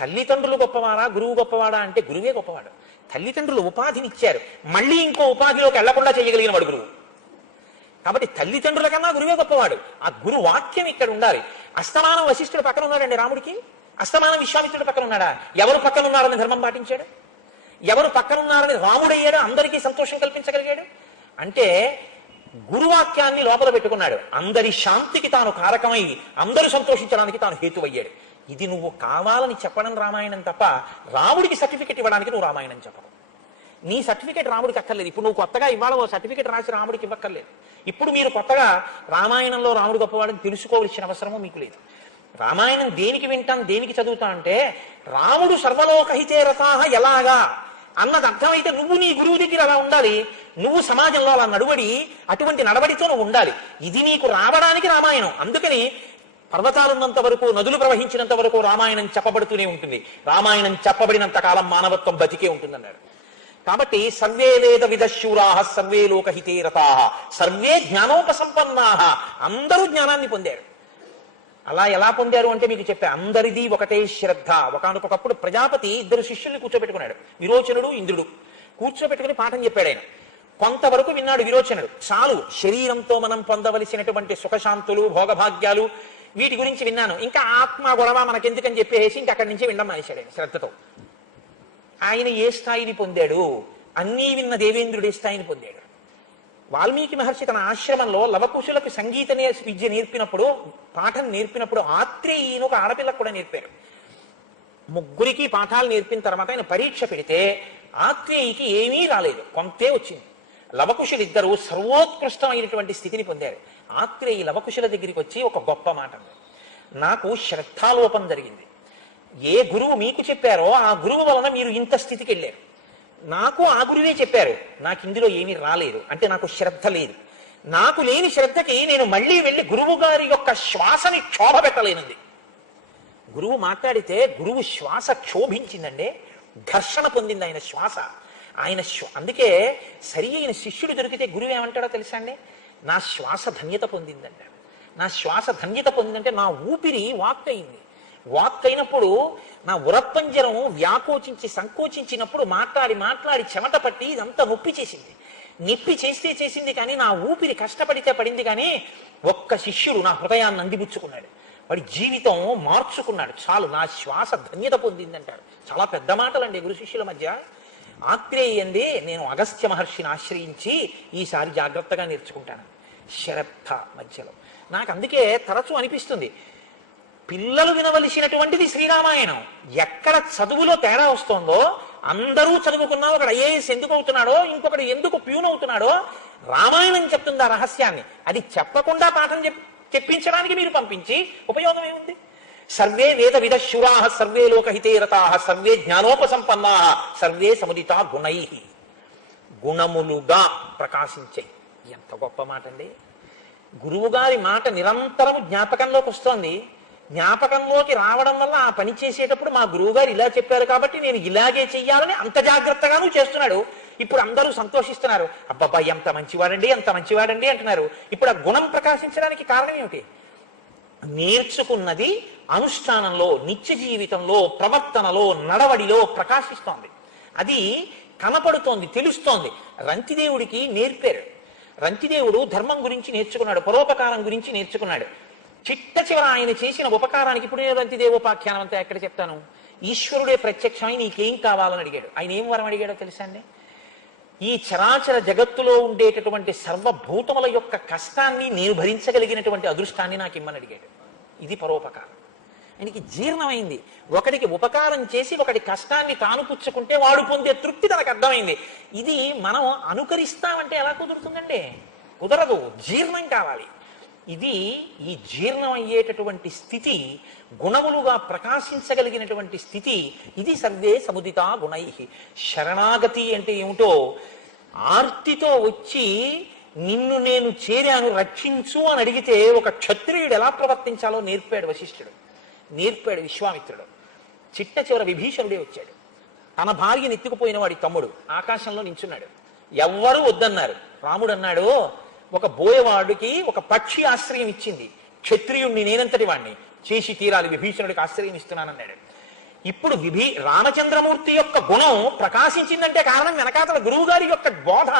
తల్లిదండ్రులు గొప్పవారా గురువు గొప్పవాడా అంటే గురువే గొప్పవాడు. తల్లిదండ్రులు ఉపాధినిచ్చారు, మళ్ళీ ఇంకో ఉపాధిలోకి వెళ్లకుండా చేయగలిగిన వాడు గురువు. కాబట్టి తల్లిదండ్రుల కన్నా గురువే గొప్పవాడు. ఆ గురు వాక్యం ఇక్కడ ఉండాలి. అస్తమానం వశిష్ఠుడు పక్కన ఉన్నాడండి రాముడికి, అస్తమానం విశ్వామిత్రుడు పక్కన ఉన్నాడా? ఎవరు పక్కన ఉన్నారని ధర్మం పాటించాడు? ఎవరు పక్కన ఉన్నారని రాముడయ్యాడు, అందరికీ సంతోషం కల్పించగలిగాడు? అంటే గురువాక్యాన్ని లోపల పెట్టుకున్నాడు. అందరి శాంతికి తాను కారకమై అందరూ సంతోషించడానికి తాను హేతువయ్యాడు. ఇది నువ్వు కావాలని చెప్పడం రామాయణం తప్ప రాముడికి సర్టిఫికెట్ ఇవ్వడానికి నువ్వు రామాయణం చెప్పవు. నీ సర్టిఫికెట్ రాముడికి అక్కర్లేదు. ఇప్పుడు నువ్వు కొత్తగా ఇవాళ ఓ సర్టిఫికెట్ రాసి రాముడికి ఇవ్వక్కర్లేదు. ఇప్పుడు మీరు కొత్తగా రామాయణంలో రాముడు గొప్పవాడని తెలుసుకోవాల్సిన అవసరము మీకు లేదు. రామాయణం దేనికి వింటాం, దేనికి చదువుతా అంటే రాముడు సర్వలోకహితేరతాః ఎలాగా అన్నది అర్థమైతే నువ్వు నీ గురువు దగ్గర అలా ఉండాలి. నువ్వు సమాజంలో అలా నడువడి, అటువంటి నడవడితో నువ్వు ఉండాలి. ఇది నీకు రావడానికి రామాయణం. అందుకని పర్వతాలున్నంత వరకు, నదులు ప్రవహించినంత వరకు రామాయణం చెప్పబడుతూనే ఉంటుంది. రామాయణం చెప్పబడినంత కాలం మానవత్వం బతికే ఉంటుందన్నాడు. కాబట్టి సర్వే వేద విదశూరాః సర్వే లోకహితేరతాః సర్వే జ్ఞానోపసంపన్నాః, అందరూ జ్ఞానాన్ని పొందారు. అలా ఎలా పొందారు అంటే మీకు చెప్పా, అందరిది ఒకటే శ్రద్ధ. ఒకనొకప్పుడు ప్రజాపతి 2 శిష్యుల్ని కూర్చోబెట్టుకున్నాడు, విరోచనుడు ఇంద్రుడు. కూర్చోబెట్టుకుని పాఠం చెప్పాడు. ఆయన కొంతవరకు విన్నాడు విరోచనుడు. చాలు, శరీరంతో మనం పొందవలసినటువంటి సుఖశాంతులు, భోగభాగ్యాలు, వీటి గురించి విన్నాను, ఇంకా ఆత్మ గొడవ మనకెందుకని చెప్పేసి ఇంక అక్కడి నుంచి వినడం మానేశాడు ఆయన శ్రద్ధతో. ఆయన ఏ స్థాయిని పొందాడు? అన్నీ విన్న దేవేంద్రుడు ఏ స్థాయిని పొందాడు? వాల్మీకి మహర్షి తన ఆశ్రమంలో లవకుశులకు సంగీత విద్య నేర్పినప్పుడు, పాఠం నేర్పినప్పుడు ఆత్రేయీని ఒక ఆడపిల్లకు కూడా నేర్పారు. ముగ్గురికి పాఠాలు నేర్పిన తర్వాత ఆయన పరీక్ష పెడితే ఆత్రేయికి ఏమీ రాలేదు, కొంతే వచ్చింది. లవకుశులిద్దరూ సర్వోత్కృష్టమైనటువంటి స్థితిని పొందారు. ఆత్రేయి లవకుశుల దగ్గరికి వచ్చి ఒక గొప్ప మాట అన్నాడు. నాకు శ్రద్ధాలోపం జరిగింది. ఏ గురువు మీకు చెప్పారో ఆ గురువు వలన మీరు ఇంత స్థితికి వెళ్ళారు. నాకు ఆ గురువే చెప్పారు, నాకు ఇందులో ఏమీ రాలేదు, అంటే నాకు శ్రద్ధ లేదు. నాకు లేని శ్రద్ధకి నేను మళ్ళీ వెళ్ళి గురువు గారి యొక్క శ్వాసని క్షోభ పెట్టలేనుంది. గురువు మాట్లాడితే గురువు శ్వాస క్షోభించిందండి, ఘర్షణ పొందింది ఆయన శ్వాస. అందుకే సరి అయిన శిష్యుడు దొరికితే గురువు ఏమంటాడో తెలుసా అండి? నా శ్వాస ధన్యత పొందిందంటాడు. నా శ్వాస ధన్యత పొందిందంటే నా ఊపిరి వాక్ అయింది. వాక్ అయినప్పుడు నా ఉరప్పంజరం వ్యాకోచించి సంకోచించినప్పుడు మాట్లాడి మాట్లాడి చెమట పట్టి ఇదంతా నొప్పి చేసింది. నొప్పి చేస్తే చేసింది కానీ నా ఊపిరి కష్టపడితే పడింది. కానీ ఒక్క శిష్యుడు నా హృదయాన్ని అందిపుచ్చుకున్నాడు, వాడి జీవితం మార్చుకున్నాడు. చాలు, నా శ్వాస ధన్యత పొందిందంటాడు. చాలా పెద్ద మాటలండి గురు శిష్యుల మధ్య. ఆత్రేయండి, నేను అగస్త్య మహర్షిని ఆశ్రయించి ఈసారి జాగ్రత్తగా నేర్చుకుంటాను. శ్రద్ధ మధ్యలో నాకు అందుకే తరచూ అనిపిస్తుంది, పిల్లలు వినవలసినటువంటిది శ్రీరామాయణం. ఎక్కడ చదువులో తేడా వస్తుందో, అందరూ చదువుకున్నా ఒకడు ఐఏఎస్ ఎందుకు అవుతున్నాడో, ఇంకొకటి ఎందుకు ప్యూన్ అవుతున్నాడో రామాయణం చెప్తుంది ఆ రహస్యాన్ని. అది చెప్పకుండా పాఠం చెప్పించడానికి మీరు పంపించి ఉపయోగం ఏముంది? సర్వే వేద విదశూరా సర్వే లోకహితే రతా సర్వే జ్ఞానోపసంపన్నా సర్వే సముదితా గుణై, గుణములుగా ప్రకాశించే. ఎంత గొప్ప మాట అండి! గురువు గారి మాట నిరంతరము జ్ఞాపకంలోకి వస్తోంది. జ్ఞాపకంలోకి రావడం వల్ల ఆ పని చేసేటప్పుడు మా గురువు గారు ఇలా చెప్పారు కాబట్టి నేను ఇలాగే చెయ్యాలని అంత జాగ్రత్తగానూ చేస్తున్నాడు. ఇప్పుడు అందరూ సంతోషిస్తున్నారు, అబ్బబ్బా ఎంత మంచివాడండి, ఎంత మంచివాడండి అంటున్నారు. ఇప్పుడు ఆ గుణం ప్రకాశించడానికి కారణం ఏమిటి? నేర్చుకున్నది అనుష్ఠానంలో, నిత్య జీవితంలో, ప్రవర్తనలో, నడవడిలో ప్రకాశిస్తోంది. అది కనపడుతోంది, తెలుస్తోంది. రంతిదేవుడికి నేర్పారు. రంతిదేవుడు ధర్మం గురించి నేర్చుకున్నాడు, పరోపకారం గురించి నేర్చుకున్నాడు. చిట్ట చివర ఆయన చేసిన ఉపకారానికి, ఇప్పుడు నేను రంతిదేవోపాఖ్యానం అంతా ఎక్కడ చెప్తాను, ఈశ్వరుడే ప్రత్యక్షమై నీకేం కావాలని అడిగాడు. ఆయన ఏం వరం అడిగాడో తెలుసా అండి? ఈ చరాచర జగత్తులో ఉండేటటువంటి సర్వభూతముల యొక్క కష్టాన్ని నేను భరించగలిగినటువంటి అదృష్టాన్ని నాకు ఇమ్మని అడిగాడు. ఇది పరోపకారం. ఆయనకి జీర్ణమైంది. ఒకడికి ఉపకారం చేసి ఒకటి కష్టాన్ని తాను పుచ్చుకుంటే వాడు పొందే తృప్తి తనకు అర్థమైంది. ఇది మనం అనుకరిస్తామంటే ఎలా కుదురుతుందండి? కుదరదు, జీర్ణం కావాలి. ఇది ఈ జీర్ణం అయ్యేటటువంటి స్థితి, గుణములుగా ప్రకాశించగలిగినటువంటి స్థితి, ఇది సర్వే సముదితా గుణై. శరణాగతి అంటే ఏమిటో, ఆర్తితో వచ్చి నిన్ను నేను చేరాను రక్షించు అని అడిగితే ఒక క్షత్రియుడు ఎలా ప్రవర్తించాలో నేర్పాడు వశిష్ఠుడు, నేర్పాడు విశ్వామిత్రుడు. చిట్ట చివర విభీషణుడే వచ్చాడు. తన భార్యను ఎత్తుకుపోయిన వాడి తమ్ముడు ఆకాశంలో నించున్నాడు. ఎవ్వరూ వద్దన్నారు. రాముడు అన్నాడు, ఒక బోయవాడికి ఒక పక్షి ఆశ్రయం ఇచ్చింది, క్షత్రియుణ్ణి నేనంతటి వాణ్ణి చేసి తీరాలి, విభీషణుడికి ఆశ్రయం ఇస్తున్నానన్నాడు. ఇప్పుడు రామచంద్రమూర్తి యొక్క గుణం ప్రకాశించిందంటే కారణం వెనకాతల గురువు గారి యొక్క బోధ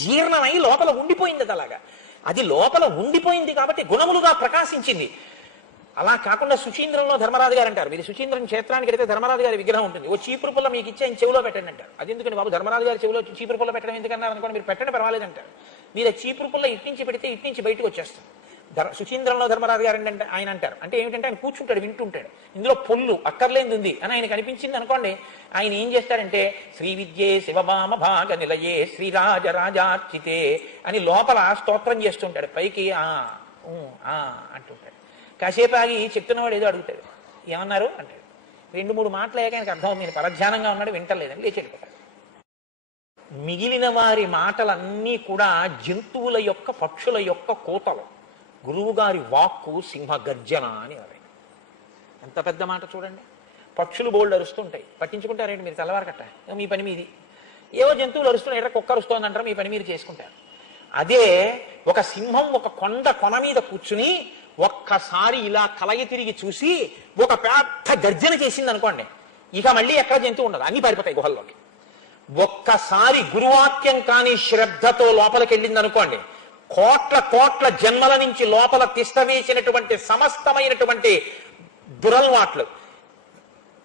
జీర్ణమై లోపల ఉండిపోయింది. అలాగా అది లోపల ఉండిపోయింది కాబట్టి గుణములుగా ప్రకాశించింది. అలా కాకుండా సుచీంద్రంలో ధర్మరాజు గారు అంటారు, మీరు సుచీంద్రం క్షేత్రానికి వెళితే ధర్మరాజు గారి విగ్రహం ఉంటుంది, ఓ చీపురు పుల్ల మీకు ఇచ్చి ఆయన చెవిలో పెట్టండి అంటారు. అది ఎందుకంటే బాబు ధర్మరాజు గారి చెవిలో చీపురు పుల్ల పెట్టడం ఎందుకన్నారు అనుకోండి, మీరు పెట్టండి పర్వాలేదంటారు. మీరు ఆ చీపురు పుల్ల ఇట్నుంచి పెడితే ఇట్నుంచి బయటకు వచ్చేస్తారు. సుచీంద్రంలో ధర్మరాజు గారు అంటే ఆయన అంటారు, అంటే ఏమిటంటే ఆయన కూర్చుంటాడు, వింటుంటాడు, ఇందులో పొల్లు అక్కర్లేంది ఉంది అని ఆయనకు అనిపించింది అనుకోండి, ఆయన ఏం చేస్తాడంటే శ్రీ విద్యే శివభామ భాగ నిలయే శ్రీరాజరాజార్చితే అని లోపల స్తోత్రం చేస్తుంటాడు, పైకి అంటుంటాడు. కాసేపు ఆగి చెప్తున్నవాడు ఏదో అడుగుతాడు, ఏమన్నారు అంటాడు. 2-3 మాటలు అయ్యాక ఆయనకు అర్థం అవుతుంది, నేను పరధ్యానంగా ఉన్నాడు, వింటలేదని లేచి వెళ్ళిపోతాడు. మిగిలిన వారి మాటలన్నీ కూడా జంతువుల యొక్క, పక్షుల యొక్క కోతలు. గురువుగారి వాక్కు సింహ గర్జన అని అవి. ఎంత పెద్ద మాట చూడండి. పక్షులు బోల్డ్ అరుస్తుంటాయి, పట్టించుకుంటారేంటి మీరు? తెల్లవారకట్ట మీ పని మీది. ఏవో జంతువులు అరుస్తున్నాయి, ఎట్లా కుక్క అరుస్తోంది అంటారు, మీ పని మీరు చేసుకుంటారు. అదే ఒక సింహం ఒక కొండ కొన మీద కూర్చుని ఒక్కసారి ఇలా కలయి తిరిగి చూసి ఒక పెద్ద గర్జన చేసింది అనుకోండి, ఇక మళ్ళీ ఎక్కడ జంతువు ఉండదు, అన్ని పారిపోతాయి గుహల్లోకి. ఒక్కసారి గురువాక్యం కాని శ్రద్ధతో లోపలికి వెళ్ళింది అనుకోండి, కోట్ల కోట్ల జన్మల నుంచి లోపల తిష్టవేసినటువంటి సమస్తమైనటువంటి దురలవాట్లు,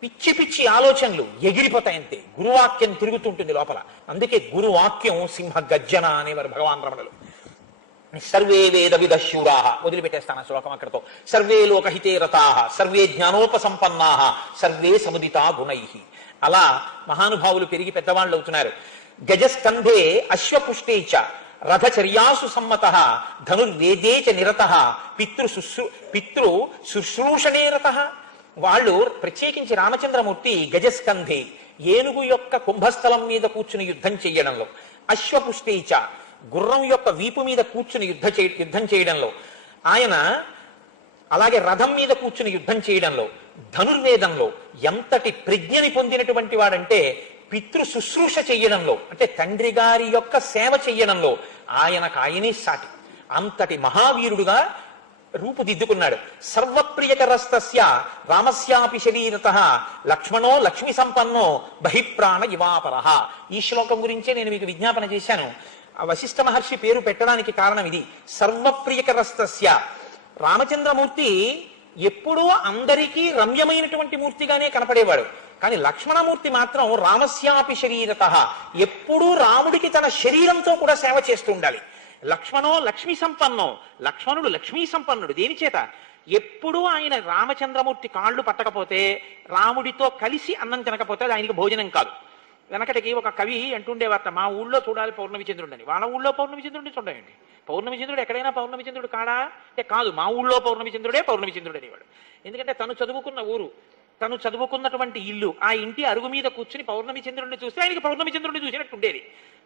పిచ్చి పిచ్చి ఆలోచనలు ఎగిరిపోతాయంతే. గురువాక్యం తిరుగుతుంటుంది లోపల. అందుకే గురువాక్యం సింహ గర్జన అనేవారు భగవాన్ రమణులు. సర్వే వేద విదశూరా, వదిలిపెట్టేస్తాను శ్లోకం అక్కడతో. సర్వే లోకహితే రతాః సర్వే జ్ఞానోపసంపన్నాః సర్వే సముదితా గుణైః. అలా మహానుభావులు పెరిగి పెద్దవాళ్ళు అవుతున్నారు. గజస్కంధే అశ్వపుష్టే చ రథచర్యాసు సమ్మత ధనుర్వేదే చ నిరత పితృ శుశ్రూషణే రత. వాళ్ళు ప్రత్యేకించి రామచంద్రమూర్తి గజస్కంధి, ఏనుగు యొక్క కుంభస్థలం మీద కూర్చుని యుద్ధం చేయడంలో, అశ్వపుష్టేచ గుర్రం యొక్క వీపు మీద కూర్చుని యుద్ధం చేయడంలో ఆయన, అలాగే రథం మీద కూర్చుని యుద్ధం చేయడంలో, ధనుర్వేదంలో ఎంతటి ప్రజ్ఞని పొందినటువంటి వాడంటే పితృ శుశ్రూష చెయ్యడంలో, అంటే తండ్రి గారి యొక్క సేవ చెయ్యడంలో ఆయనే సాటి. అంతటి మహావీరుడుగా రూపుదిద్దుకున్నాడు. సర్వప్రియకరస్తస్య రామస్యాపి శరీరత లక్ష్మణో లక్ష్మి సంపన్నో బహిప్రాణ ఇవాపరః. ఈ శ్లోకం గురించే నేను మీకు విజ్ఞాపన చేశాను. వశిష్ఠ మహర్షి పేరు పెట్టడానికి కారణం ఇది. సర్వప్రియకరస్తస్య, రామచంద్రమూర్తి ఎప్పుడూ అందరికీ రమ్యమైనటువంటి మూర్తిగానే కనపడేవాడు. కానీ లక్ష్మణమూర్తి మాత్రం రామస్యాపి శరీరత, ఎప్పుడూ రాముడికి తన శరీరంతో కూడా సేవ చేస్తూ ఉండాలి. లక్ష్మణో లక్ష్మీ సంపన్నో, లక్ష్మణుడు లక్ష్మీ సంపన్నుడు. దేని చేత? ఎప్పుడూ ఆయన రామచంద్రమూర్తి కాళ్ళు పట్టకపోతే, రాముడితో కలిసి అన్నం తినకపోతే అది ఆయనకి భోజనం కాదు. వెనకటికి ఒక కవి అంటుండేవారట, మా ఊళ్ళో చూడాలి పౌర్ణమి చంద్రుడు అని. వాళ్ళ ఊళ్ళో పౌర్ణమి చంద్రుడిని చూడండి. పౌర్ణమి చంద్రుడు ఎక్కడైనా పౌర్ణమి చంద్రుడు కాడా అంటే కాదు, మా ఊళ్ళో పౌర్ణమి చంద్రుడే పౌర్ణమి చంద్రుడు అనేవాడు. ఎందుకంటే తను చదువుకున్న ఊరు, తను చదువుకున్నటువంటి ఇల్లు, ఆ ఇంటి అరుగు మీద కూర్చుని పౌర్ణమి చంద్రుడిని చూస్తే ఆయనకి పౌర్ణమి చంద్రుడిని చూసినట్టు ఉండేది.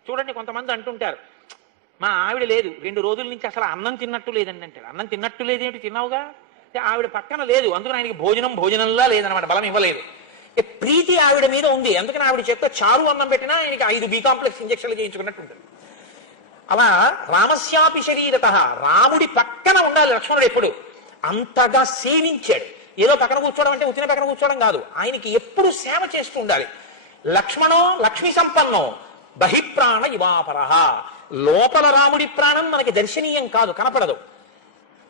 చూడండి, కొంతమంది అంటుంటారు, మా ఆవిడ లేదు 2 రోజుల నుంచి అసలు అన్నం తిన్నట్టు లేదండి అంటాడు. అన్నం తిన్నట్టు లేదేమిటి, తిన్నావుగా? ఆవిడ పక్కన లేదు, అందుకని ఆయనకి భోజనంలా లేదనమాట, బలం ఇవ్వలేదు. ప్రీతి ఆవిడ మీద ఉంది, అందుకని ఆవిడ చేత చారు అన్నం పెట్టినా ఆయనకి 5 బి కాంప్లెక్స్ ఇంజక్షన్లు చేయించుకున్నట్టు ఉంటుంది. అలా రామస్యాపి శరీరత, రాముడి పక్కన ఉండాలి లక్ష్మణుడు ఎప్పుడు. అంతగా సేవించాడు. ఏదో పక్కన కూర్చోవడం అంటే ఉత్తిన పక్కన కూర్చోవడం కాదు, ఆయనకి ఎప్పుడు సేవ చేస్తూ ఉండాలి. లక్ష్మణో లక్ష్మి సంపన్నో బహిప్రాణ ఇవాపరః. లోపల రాముడి ప్రాణం మనకి దర్శనీయం కాదు, కనపడదు.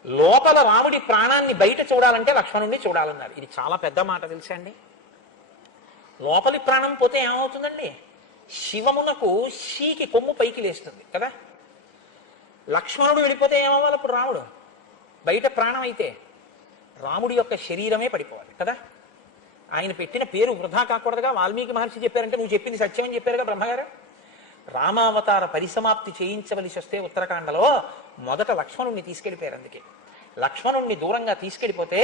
లోపల రాముడి ప్రాణాన్ని బయట చూడాలంటే లక్ష్మణుడిని చూడాలన్నారు. ఇది చాలా పెద్ద మాట తెలుసా అండి. లోపలి ప్రాణం పోతే ఏమవుతుందండి? శివమునకు షీకి కొమ్ము పైకి లేస్తుంది కదా. లక్ష్మణుడు వెళ్ళిపోతే ఏమవ్వాలి అప్పుడు? రాముడు బయట ప్రాణం అయితే రాముడి యొక్క శరీరమే పడిపోవాలి కదా. ఆయన పెట్టిన పేరు వృధా కాకూడదుగా. వాల్మీకి మహర్షి చెప్పారంటే నువ్వు చెప్పింది సత్యం అని చెప్పారుగా బ్రహ్మగారు. రామావతార పరిసమాప్తి చేయించవలసి వస్తే ఉత్తరాఖండలో మొదట లక్ష్మణుడిని తీసుకెళ్ళిపోయారు. అందుకే లక్ష్మణుడిని దూరంగా తీసుకెళ్ళిపోతే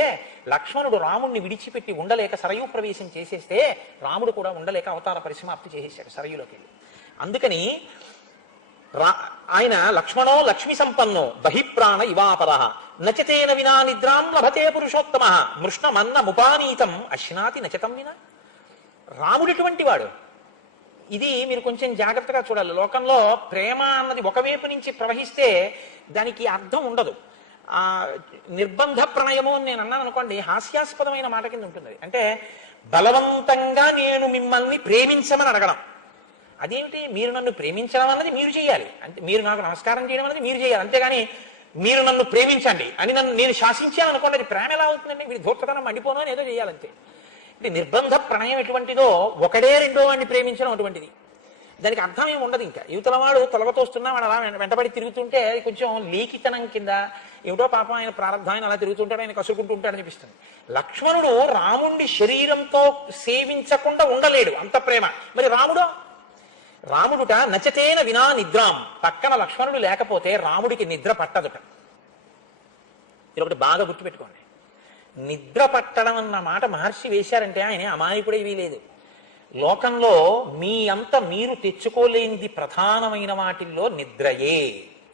లక్ష్మణుడు రాముడిని విడిచిపెట్టి ఉండలేక సరయూ ప్రవేశం చేసేస్తే రాముడు కూడా ఉండలేక అవతార పరిసమాప్తి చేసేశాడు సరయులోకి వెళ్ళి. అందుకని ఆయన లక్ష్మణో లక్ష్మి సంపన్నో బహిప్రాణ ఇవాపరః నచతేన వినా నిద్రాం లభతే పురుషోత్తమ మృష్ణమన్న ముపానీతం అశ్నాతి నచతం వినా. రాముడు ఎటువంటి వాడు? ఇది మీరు కొంచెం జాగ్రత్తగా చూడాలి. లోకంలో ప్రేమ అన్నది ఒకవైపు నుంచి ప్రవహిస్తే దానికి అర్థం ఉండదు. ఆ నిర్బంధ ప్రణయము అని నేను అన్నాను అనుకోండి, హాస్యాస్పదమైన మాట కింద ఉంటుంది. అంటే బలవంతంగా నేను మిమ్మల్ని ప్రేమించమని అడగడం. అదేమిటి? మీరు నన్ను ప్రేమించడం అన్నది మీరు చేయాలి, అంటే మీరు నాకు నమస్కారం చేయడం అనేది మీరు చేయాలి. అంతేగాని మీరు నన్ను ప్రేమించండి అని నేను శాసించాను అనుకోండి, అది ప్రేమ ఎలా అవుతుందండి? వీడి ధూర్తతనం మండిపోను అని ఏదో చేయాలంతే. ఇది నిర్బంధ ప్రణయం ఎటువంటిదో, ఒకడే రెండో వాడిని ప్రేమించడం అటువంటిది. దానికి అర్థం ఏమి ఉండదు. ఇంకా యువతల వాడు తొలగతోస్తున్నా వాడు అలా వెంటబడి తిరుగుతుంటే అది కొంచెం లేఖితనం కింద, ఏమిటో పాపం ఆయన ప్రారంభం, ఆయన అలా తిరుగుతుంటాడు, ఆయన కసురుకుంటూ ఉంటాడు అనిపిస్తుంది. లక్ష్మణుడు రాముడి శరీరంతో సేవించకుండా ఉండలేడు, అంత ప్రేమ. మరి రాముడుట నచతేన వినా నిద్రాం, పక్కన లక్ష్మణుడు లేకపోతే రాముడికి నిద్ర పట్టదుట. ఇది ఒకటి బాగా గుర్తుపెట్టుకోండి. నిద్ర పట్టడం అన్న మాట మహర్షి వేశారంటే ఆయన అమాయకుడే వీలేదు. లోకంలో మీ అంత మీరు తెచ్చుకోలేనిది ప్రధానమైన వాటిల్లో నిద్రయే.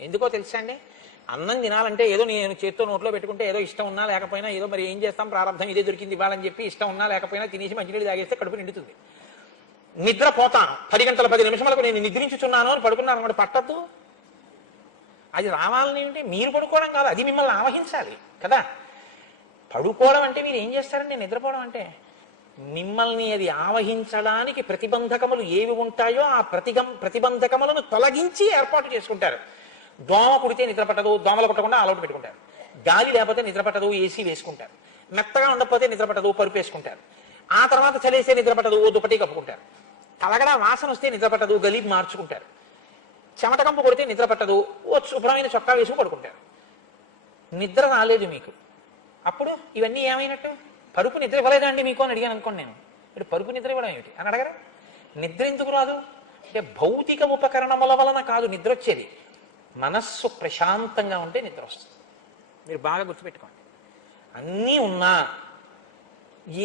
ఎందుకో తెలుసా అండి? అన్నం తినాలంటే ఏదో నేను చేత్తో నోట్లో పెట్టుకుంటే ఏదో ఇష్టం ఉన్నా లేకపోయినా ఏదో మరి ఏం చేస్తాం, ప్రారంభం ఇదే దొరికింది ఇవ్వాలని చెప్పి ఇష్టం ఉన్నా లేకపోయినా తినేసి మంచినీళ్ళు తాగేస్తే కడుపు నిండుతుంది. నిద్రపోతాను 10 గంటల 10 నిమిషాలకు నేను నిద్రించుచున్నాను అని పడుకున్నాను అన్నమాట, పట్టద్దు. అది రావాలని ఏంటి? మీరు పడుకోవడం కాదు, అది మిమ్మల్ని ఆవహించాలి కదా. పడుకోవడం అంటే మీరు ఏం చేస్తారండి? నిద్రపోవడం అంటే మిమ్మల్ని అది ఆవహించడానికి ప్రతిబంధకములు ఏవి ఉంటాయో ఆ ప్రతిబంధకములను తొలగించి ఏర్పాటు చేసుకుంటారు. దోమ కుడితే నిద్ర పట్టదు, దోమలు కుట్టకుండా ఆలౌట్ పెట్టుకుంటారు. గాలి లేకపోతే నిద్ర పట్టదు, ఏసీ వేసుకుంటారు. మెత్తగా ఉండకపోతే నిద్ర పట్టదు, పరుపు వేసుకుంటారు. ఆ తర్వాత చలేస్తే నిద్ర పట్టదు, ఓ దుప్పటి కప్పుకుంటారు. తలగడ వాసన వస్తే నిద్ర పట్టదు, గలీబ్ మార్చుకుంటారు. చెమటకంపు కొడితే నిద్ర పట్టదు, ఓ శుభ్రమైన చొక్కా వేసుకు పడుకుంటారు. నిద్ర రాలేదు మీకు, అప్పుడు ఇవన్నీ ఏమైనట్టు? పరుపు నిద్ర ఇవ్వలేదా అండి మీకు అని అడిగాను అనుకోండి నేను. ఇప్పుడు పరుపు నిద్ర ఇవ్వడం ఏమిటి అని అడగరా? నిద్ర ఎందుకు రాదు అంటే భౌతిక ఉపకరణముల వలన కాదు నిద్ర వచ్చేది, మనస్సు ప్రశాంతంగా ఉంటే నిద్ర వస్తుంది. మీరు బాగా గుర్తుపెట్టుకోండి. అన్నీ ఉన్నా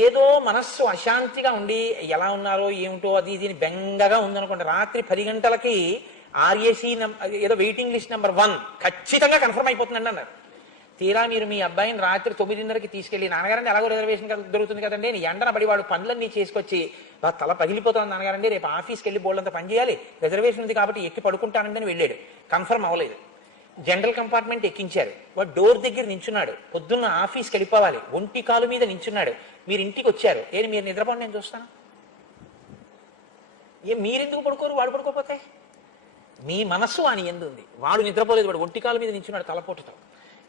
ఏదో మనస్సు అశాంతిగా ఉండి ఎలా ఉన్నారో ఏమిటో అది ఇది బెంగగా ఉందనుకోండి, రాత్రి 10 గంటలకి ఆర్ఏసీ ఏదో వెయిటింగ్ లిస్ట్ నెంబర్ 1 ఖచ్చితంగా కన్ఫర్మ్ అయిపోతుందండి అన్నారు. తీరా మీరు మీ అబ్బాయిని రాత్రి 9:30కి తీసుకెళ్ళి, నాన్నగారండి ఎలాగో రిజర్వేషన్ దొరుకుతుంది కదండి, ఎండన పడి వాడు పనులన్నీ చేసుకొచ్చి తల పగిలిపోతుంది నాన్నగారండి, రేపు ఆఫీస్కి వెళ్ళి బోల్డంత పని చేయాలి, రిజర్వేషన్ ఉంది కాబట్టి ఎక్కి పడుకుంటానండి అని వెళ్ళాడు. కన్ఫర్మ్ అవ్వలేదు. జనరల్ కంపార్ట్మెంట్ ఎక్కించారు. వాడు డోర్ దగ్గర నించున్నాడు. పొద్దున్న ఆఫీస్కి వెళ్ళిపోవాలి, ఒంటి కాలు మీద నించున్నాడు. మీరు ఇంటికి వచ్చారు, మీరు నిద్రపోండి నేను చూస్తాను. మీరెందుకు పడుకోరు? వాడు పడుకోపోతే మీ మనస్సు అని ఎందు ఉంది. వాడు నిద్రపోలేదు, వాడు ఒంటి కాలు మీద నించున్నాడు తలపోటుతో.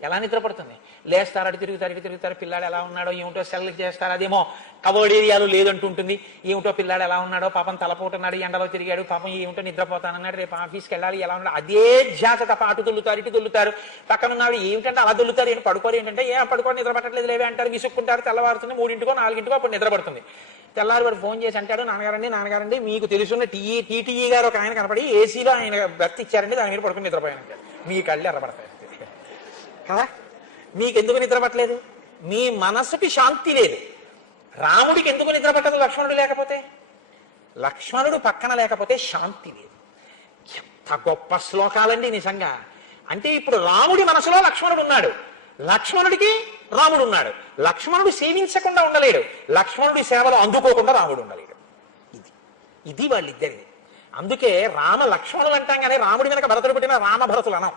ఎలా నిద్రపడుతుంది? లేస్తారు, అటు తిరుగుతారు, పిల్లాడు ఎలా ఉన్నాడో ఏమిటో సెలెక్ట్ చేస్తారు. అదేమో కవర్డ్ ఏరియాలో లేదంటుంటుంది. ఏమిటో పిల్లాడు ఎలా ఉన్నాడో, పాపం తలపోటున్నాడు, ఎండలో తిరిగాడు, పాపం ఏమిటో నిద్రపోతానన్నాడు, రేపు ఆఫీస్కి వెళ్ళాలి, ఎలా ఉన్నాడు, అదే ధ్యాస తప్ప అటు దొల్లుతారు ఇటు దొల్లుతారు. పక్కన ఉన్నాడు ఏమిటంటే అలా దొల్లుతారు, ఏంటి పడుకోరు ఏంటంటే పడుకోని నిద్ర పట్టట్లేదు లేవే అంటారు, విసుక్కుంటారు. తెల్లవారుతుంది 3ంటికో 4ంటికో అప్పుడు నిద్రపడుతుంది. తెల్లారి వాడు ఫోన్ చేసి అంటాడు, నాన్నగారండి మీకు తెలుసున్న టీటీఈ గారు ఒక ఆయన కనపడి ఏసీలో ఆయన బెర్త్ ఇచ్చారండి, దాని మీద పడుకుని నిద్రపోయానంటాడు. మీ కళ్ళు ఎర్రబడతాయి కదా. మీకెందుకు నిద్ర పట్టలేదు? మీ మనస్సుకి శాంతి లేదు. రాముడికి ఎందుకు నిద్ర పట్టదు? లక్ష్మణుడు లేకపోతే, లక్ష్మణుడు పక్కన లేకపోతే శాంతి లేదు. ఎంత గొప్ప శ్లోకాలండి నిజంగా. అంటే ఇప్పుడు రాముడి మనసులో లక్ష్మణుడు ఉన్నాడు, లక్ష్మణుడికి రాముడు ఉన్నాడు. లక్ష్మణుడు సేవించకుండా ఉండలేడు, లక్ష్మణుడి సేవలు అందుకోకుండా రాముడు ఉండలేడు. ఇది వాళ్ళిద్దరిది. అందుకే రామ లక్ష్మణులు అంటాం కానీ రాముడి వెనక భరతుడు పుట్టిన రామభరతులు అనం.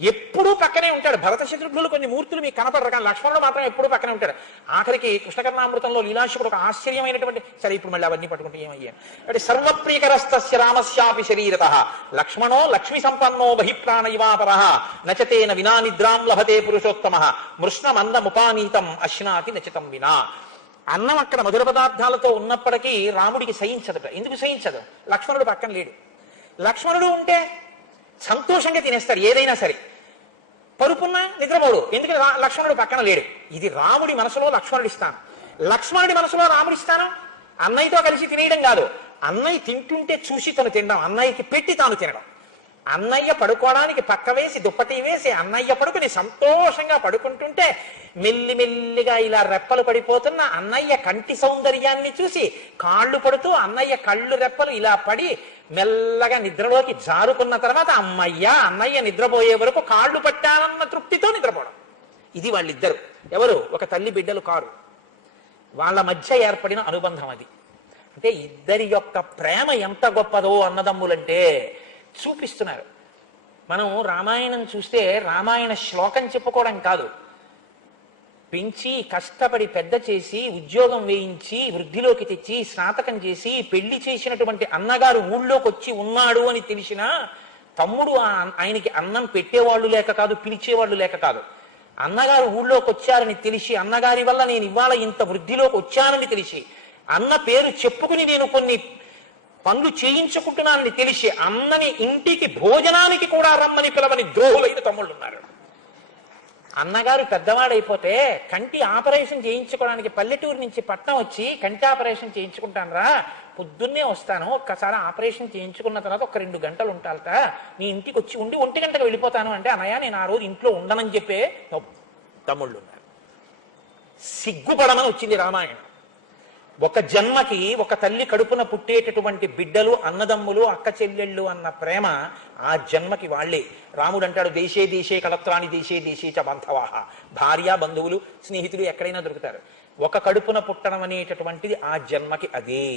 ఎప్పుడూ పక్కనే ఉంటాడు. భరత శత్రుఘ్నులు కొన్ని మూర్తులు మీకు కనపడరు, కానీ లక్ష్మణుడు మాత్రం ఎప్పుడూ పక్కనే ఉంటాడు. ఆఖరికి కృష్ణకర్ణామృతంలో లీలాశకుడు ఒక ఆశ్చర్యమైనటువంటి, సరే ఇప్పుడు మళ్ళీ అవన్నీ పట్టుకుంటే ఏమయ్యాను అంటే, సర్వప్రియకరస్తస్య రామస్యాపి శరీరతః లక్ష్మణో లక్ష్మి సంపన్నో బహిప్రాణ ఇవాపరః నచతేన వినా నిద్రాం లభతే పురుషోత్తమః మృష్ణమన్నముపానీతం అశ్నాతి నచితం వినా. అన్నం అక్కడ మధుర పదార్థాలతో ఉన్నప్పటికీ రాముడికి సహించదట. ఎందుకు సహించదు? లక్ష్మణుడు పక్కన లేడు. లక్ష్మణుడు ఉంటే సంతోషంగా తినేస్తారు ఏదైనా సరే, పరుపున్నా నిద్రపోడు, ఎందుకంటే లక్ష్మణుడు పక్కన లేడు. ఇది రాముడి మనసులో లక్ష్మణుడి స్థానం. లక్ష్మణుడి మనసులో రాముడి స్థానం అన్నయ్యతో కలిసి తినేయడం కాదు, అన్నయ్య తింటుంటే చూసి తను తినడం, అన్నయ్యకి పెట్టి తాను తినడం. అన్నయ్య పడుకోవడానికి పక్క వేసి దుప్పటి వేసి అన్నయ్య పడుకుని సంతోషంగా పడుకుంటుంటే మెల్లిమెల్లిగా ఇలా రెప్పలు పడిపోతున్న అన్నయ్య కంటి సౌందర్యాన్ని చూసి కాళ్ళు పడుతూ అన్నయ్య కళ్ళు రెప్పలు ఇలా పడి మెల్లగా నిద్రలోకి జారుకున్న తర్వాత అన్నయ్య నిద్రపోయే వరకు కాళ్ళు పట్టానన్న తృప్తితో నిద్రపోవడం. ఇది వాళ్ళిద్దరు. ఎవరు? ఒక తల్లి బిడ్డలు కారు. వాళ్ళ మధ్య ఏర్పడిన అనుబంధం అది. అంటే ఇద్దరి యొక్క ప్రేమ ఎంత గొప్పదో అన్నదమ్ములంటే చూపిస్తున్నారు. మనం రామాయణం చూస్తే రామాయణ శ్లోకం చెప్పుకోవడం కాదు, పెంచి కష్టపడి పెద్ద చేసి ఉద్యోగం వేయించి వృద్ధిలోకి తెచ్చి స్నాతకం చేసి పెళ్లి చేసినటువంటి అన్నగారు ఊళ్ళోకి వచ్చి ఉన్నాడు అని తెలిసినా తమ్ముడు ఆయనకి అన్నం పెట్టేవాళ్ళు లేక కాదు, పిలిచేవాళ్ళు లేక కాదు, అన్నగారు ఊళ్ళోకి వచ్చారని తెలిసి అన్నగారి వల్ల నేను ఇవాళ ఇంత వృద్ధిలోకి వచ్చానని తెలిసి అన్న పేరు చెప్పుకుని నేను కొన్ని పనులు చేయించుకుంటున్నానని తెలిసి అన్నని ఇంటికి భోజనానికి కూడా రమ్మని పిలవని ద్రోహులైన తమ్ముళ్ళు ఉన్నారు. అన్నగారు పెద్దవాడైపోతే కంటి ఆపరేషన్ చేయించుకోవడానికి పల్లెటూరు నుంచి పట్నం వచ్చి కంటి ఆపరేషన్ చేయించుకుంటాను రా, పొద్దున్నే వస్తాను, ఒక్కసారి ఆపరేషన్ చేయించుకున్న తర్వాత ఒక 2 గంటలు ఉంటాలట, నీ ఇంటికి వచ్చి ఉండి 1 గంటకు వెళ్ళిపోతాను అంటే, అన్నయ్య నేను ఆ రోజు ఇంట్లో ఉండనని చెప్పే తమ్ముళ్ళు ఉన్నారు. సిగ్గుపడమని వచ్చింది రామాయణం. ఒక జన్మకి ఒక తల్లి కడుపున పుట్టేటటువంటి బిడ్డలు అన్నదమ్ములు అక్క చెల్లెళ్ళు అన్న ప్రేమ ఆ జన్మకి వాళ్లే. రాముడు అంటాడు, దేశే దేశే కలత్రాని దేశే దేశే చ బంధవాహ. భార్య బంధువులు స్నేహితులు ఎక్కడైనా దొరుకుతారు. ఒక కడుపున పుట్టడం అనేటటువంటిది ఆ జన్మకి అదే.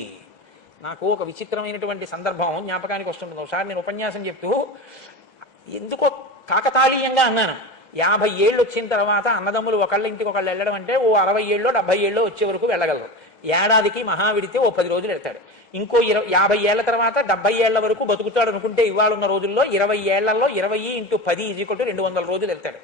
నాకు ఒక విచిత్రమైనటువంటి సందర్భం జ్ఞాపకానికి వస్తుంటుంది. ఒకసారి నేను ఉపన్యాసం చెప్తూ ఎందుకో కాకతాళీయంగా అన్నాను, 50 ఏళ్ళు వచ్చిన తర్వాత అన్నదమ్ములు ఒకళ్ళ ఇంటికి ఒకళ్ళు వెళ్ళడం అంటే ఓ 60 ఏళ్ళో 70 ఏళ్ళో వచ్చే వరకు వెళ్ళగలరు. ఏడాదికి మహా విడితే ఓ 10 రోజులు వెళ్తాడు. ఇంకో 50 ఏళ్ల తర్వాత 70 ఏళ్ల వరకు బతుకుతాడు అనుకుంటే ఇవాళ ఉన్న రోజుల్లో 20 ఏళ్లలో 20 × 10 = 200 రోజులు వెళ్తాడు.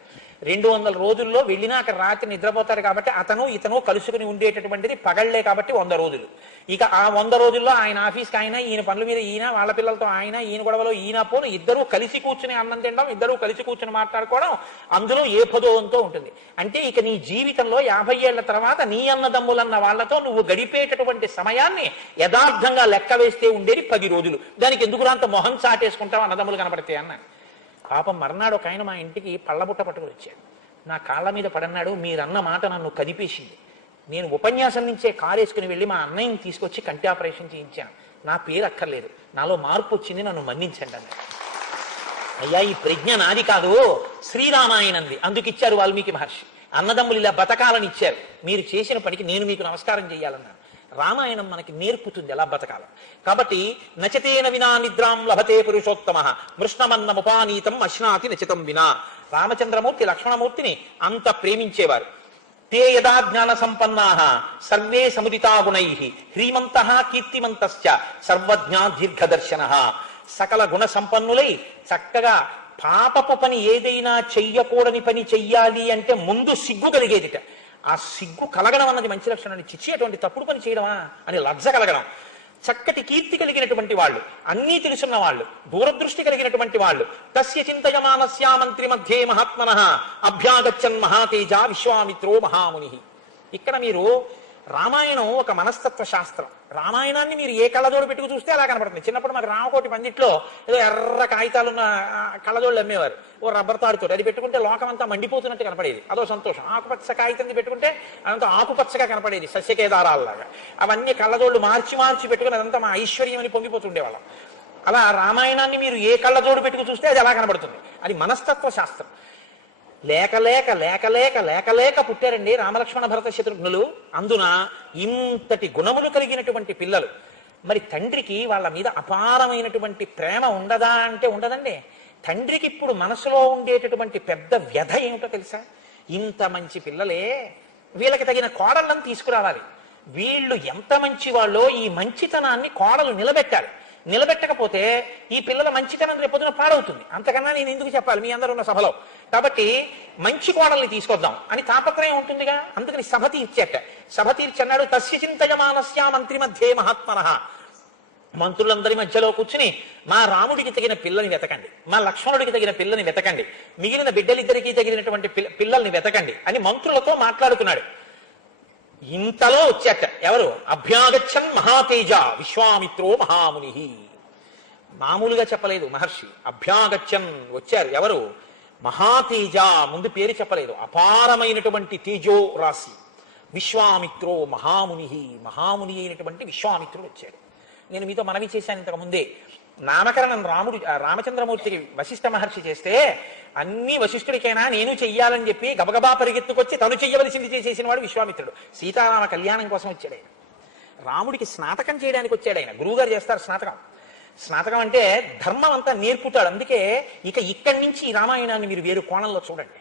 200 రోజుల్లో వెళ్ళినాక రాత్రి నిద్రపోతారు కాబట్టి అతను ఇతను కలుసుకుని ఉండేటటువంటిది పగళ్లే కాబట్టి 100 రోజులు. ఇక ఆ 100 రోజుల్లో ఆయన ఆఫీస్కి ఆయన, ఈయన పనుల మీద ఈయన, వాళ్ళ పిల్లలతో ఆయన, ఈయన గొడవలో ఈయన పోను, ఇద్దరూ కలిసి కూర్చుని అన్నం తినడం, ఇద్దరూ కలిసి కూర్చుని మాట్లాడుకోవడం, అందులో ఏ పదోవంతో ఉంటుంది. అంటే ఇక నీ జీవితంలో 50 ఏళ్ల తర్వాత నీ అన్నదమ్ములన్న వాళ్లతో నువ్వు గడిపేటటువంటి సమయాన్ని యథార్థంగా లెక్క వేస్తే ఉండేది 10 రోజులు. దానికి ఎందుకు అంత మొహం చాటేసుకుంటావు అన్నదమ్ములు కనపడితే అన్నాను. పాపం మర్నాడు ఒక ఆయన మా ఇంటికి పళ్ళబుట్ట పట్టుకుని వచ్చాడు. నా కాళ్ళ మీద పడన్నాడు, మీరన్న మాట నన్ను కదిపేసింది. నేను ఉపన్యాసం నుంచే కారు వేసుకుని వెళ్ళి మా అన్నయ్యని తీసుకొచ్చి కంటి ఆపరేషన్ చేయించాను. నా పేరు అక్కర్లేదు, నాలో మార్పు వచ్చింది, నన్ను మన్నించండి అన్నాడు. అయ్యా, ఈ ప్రజ్ఞ నాది కాదు, శ్రీరామాయణంది, అందుకు ఇచ్చారు వాల్మీకి మహర్షి. అన్నదమ్ములు ఇలా బతకాలని ఇచ్చారు, మీరు చేసిన పనికి నేను మీకు నమస్కారం చేయాలన్నాను. రామాయణం మనకి నేర్పుతుంది ఎలా బతకాలి. కాబట్టి నచతేన వినా నిద్రాం లభతే పురుషోత్తమ మృష్ణమన్నముపానీతం అశ్నాతి నచితం వినా. రామచంద్రమూర్తి లక్ష్మణమూర్తిని అంత ప్రేమించేవారు. తే యదా జ్ఞాన సంపన్నాః సర్వే సముదితా గుణైః హ్రీమంతః కీర్తిమంతశ్చ సర్వజ్ఞా దీర్ఘదర్శనః. సకల గుణ సంపన్నులై చక్కగా పాపపు పని ఏదైనా చెయ్యకూడని పని చెయ్యాలి అంటే ముందు సిగ్గు కలిగేదిట. ఆ సిగ్గు కలగడం అన్నది మంచి లక్షణం. చిచ్చి అటువంటి తప్పుడు పని చేయడమా అని లజ్జ కలగడం. చక్కటి కీర్తి కలిగినటువంటి వాళ్ళు, అన్నీ తెలుసున్న వాళ్ళు, దూరదృష్టి కలిగినటువంటి వాళ్ళు. తస్య చింతయమానస్యా మంత్రి మధ్యే మహాత్మనః అభ్యాగచ్చన్ మహాతేజ విశ్వామిత్రో మహాముని. ఇక్కడ మీరు రామాయణం ఒక మనస్తత్వ శాస్త్రం. రామాయణాన్ని మీరు ఏ కళ్ళజోడు పెట్టుకు చూస్తే అలా కనపడుతుంది. చిన్నప్పుడు మాకు రామకోటి పందిట్లో ఏదో ఎర్ర కాగితాలున్న కళ్ళజోళ్ళు అమ్మేవారు, ఓ రబ్బర్ తాడుతో. అది పెట్టుకుంటే లోకమంతా మండిపోతున్నట్టు కనపడేది, అదో సంతోషం. ఆకుపచ్చ కాగితం పెట్టుకుంటే అదంతా ఆకుపచ్చగా కనపడేది, సస్యకేదారాల్లాగా. అవన్నీ కళ్ళజోళ్ళు మార్చి మార్చి పెట్టుకుని అదంతా మా ఐశ్వర్యం అని పొంగిపోతుండేవాళ్ళం. అలా రామాయణాన్ని మీరు ఏ కళ్ళజోడు పెట్టుకు చూస్తే అది అలా కనబడుతుంది. అది మనస్తత్వ శాస్త్రం. లేక లేక లేక లేక లేక లేక పుట్టారండి రామలక్ష్మణ భరత శత్రుఘ్నులు. అందున ఇంతటి గుణములు కలిగినటువంటి పిల్లలు. మరి తండ్రికి వాళ్ళ మీద అపారమైనటువంటి ప్రేమ ఉండదా అంటే ఉండదండి. తండ్రికి ఇప్పుడు మనసులో ఉండేటటువంటి పెద్ద వ్యధ ఏమిటో తెలుసా? ఇంత మంచి పిల్లలే, వీళ్ళకి తగిన కోడళ్ళని తీసుకురావాలి. వీళ్ళు ఎంత మంచి వాళ్ళో ఈ మంచితనాన్ని కోడలు నిలబెట్టాలి. నిలబెట్టకపోతే ఈ పిల్లల మంచితనం రేపొద్దున పాడవుతుంది. అంతకన్నా నేను ఎందుకు చెప్పాలి మీ అందరూ ఉన్న సభలో? కాబట్టి మంచి కోడల్ని తీసుకొద్దాం అని తాపత్రయం ఉంటుందిగా. అందుకని సభ తీర్చేట. సభ తీర్చి అన్నాడు, తస్య చింతయమానస్యా మంత్రి మధ్యే మహాత్మనః. మంత్రులందరి మధ్యలో కూర్చుని మా రాముడికి తగిన పిల్లని వెతకండి, మా లక్ష్మణుడికి తగిన పిల్లని వెతకండి, మిగిలిన బిడ్డలిద్దరికీ తగినటువంటి పిల్లల్ని వెతకండి అని మంత్రులతో మాట్లాడుతున్నాడు. ఇంతలో వచ్చాట ఎవరు? అభ్యాగచ్చన్ మహాతేజ విశ్వామిత్రో మహాముని. మామూలుగా చెప్పలేదు మహర్షి, అభ్యాగచ్చన్ వచ్చారు. ఎవరు? మహాతేజ. ముందు పేరు చెప్పలేదు. అపారమైనటువంటి తేజో రాశి విశ్వామిత్రో మహాముని. మహాముని అయినటువంటి విశ్వామిత్రుడు వచ్చాడు. నేను మీతో మనవి చేశాను ఇంతకు ముందే. నామకరణం రామచంద్రమూర్తికి వశిష్ఠ మహర్షి చేస్తే అన్ని వశిష్ఠుడికైనా నేను చెయ్యాలని చెప్పి గబగబా పరిగెత్తుకొచ్చి తను చెయ్యవలసింది చేసేసిన వాడు విశ్వామిత్రుడు. సీతారామ కళ్యాణం కోసం వచ్చాడు ఆయన. రాముడికి స్నాతకం చేయడానికి వచ్చాడు ఆయన. గురువుగారు చేస్తారు స్నాతకం. స్నాతకం అంటే ధర్మం అంతా నేర్పుతాడు. అందుకే ఇక్కడి నుంచి ఈ రామాయణాన్ని మీరు వేరు కోణంలో చూడండి.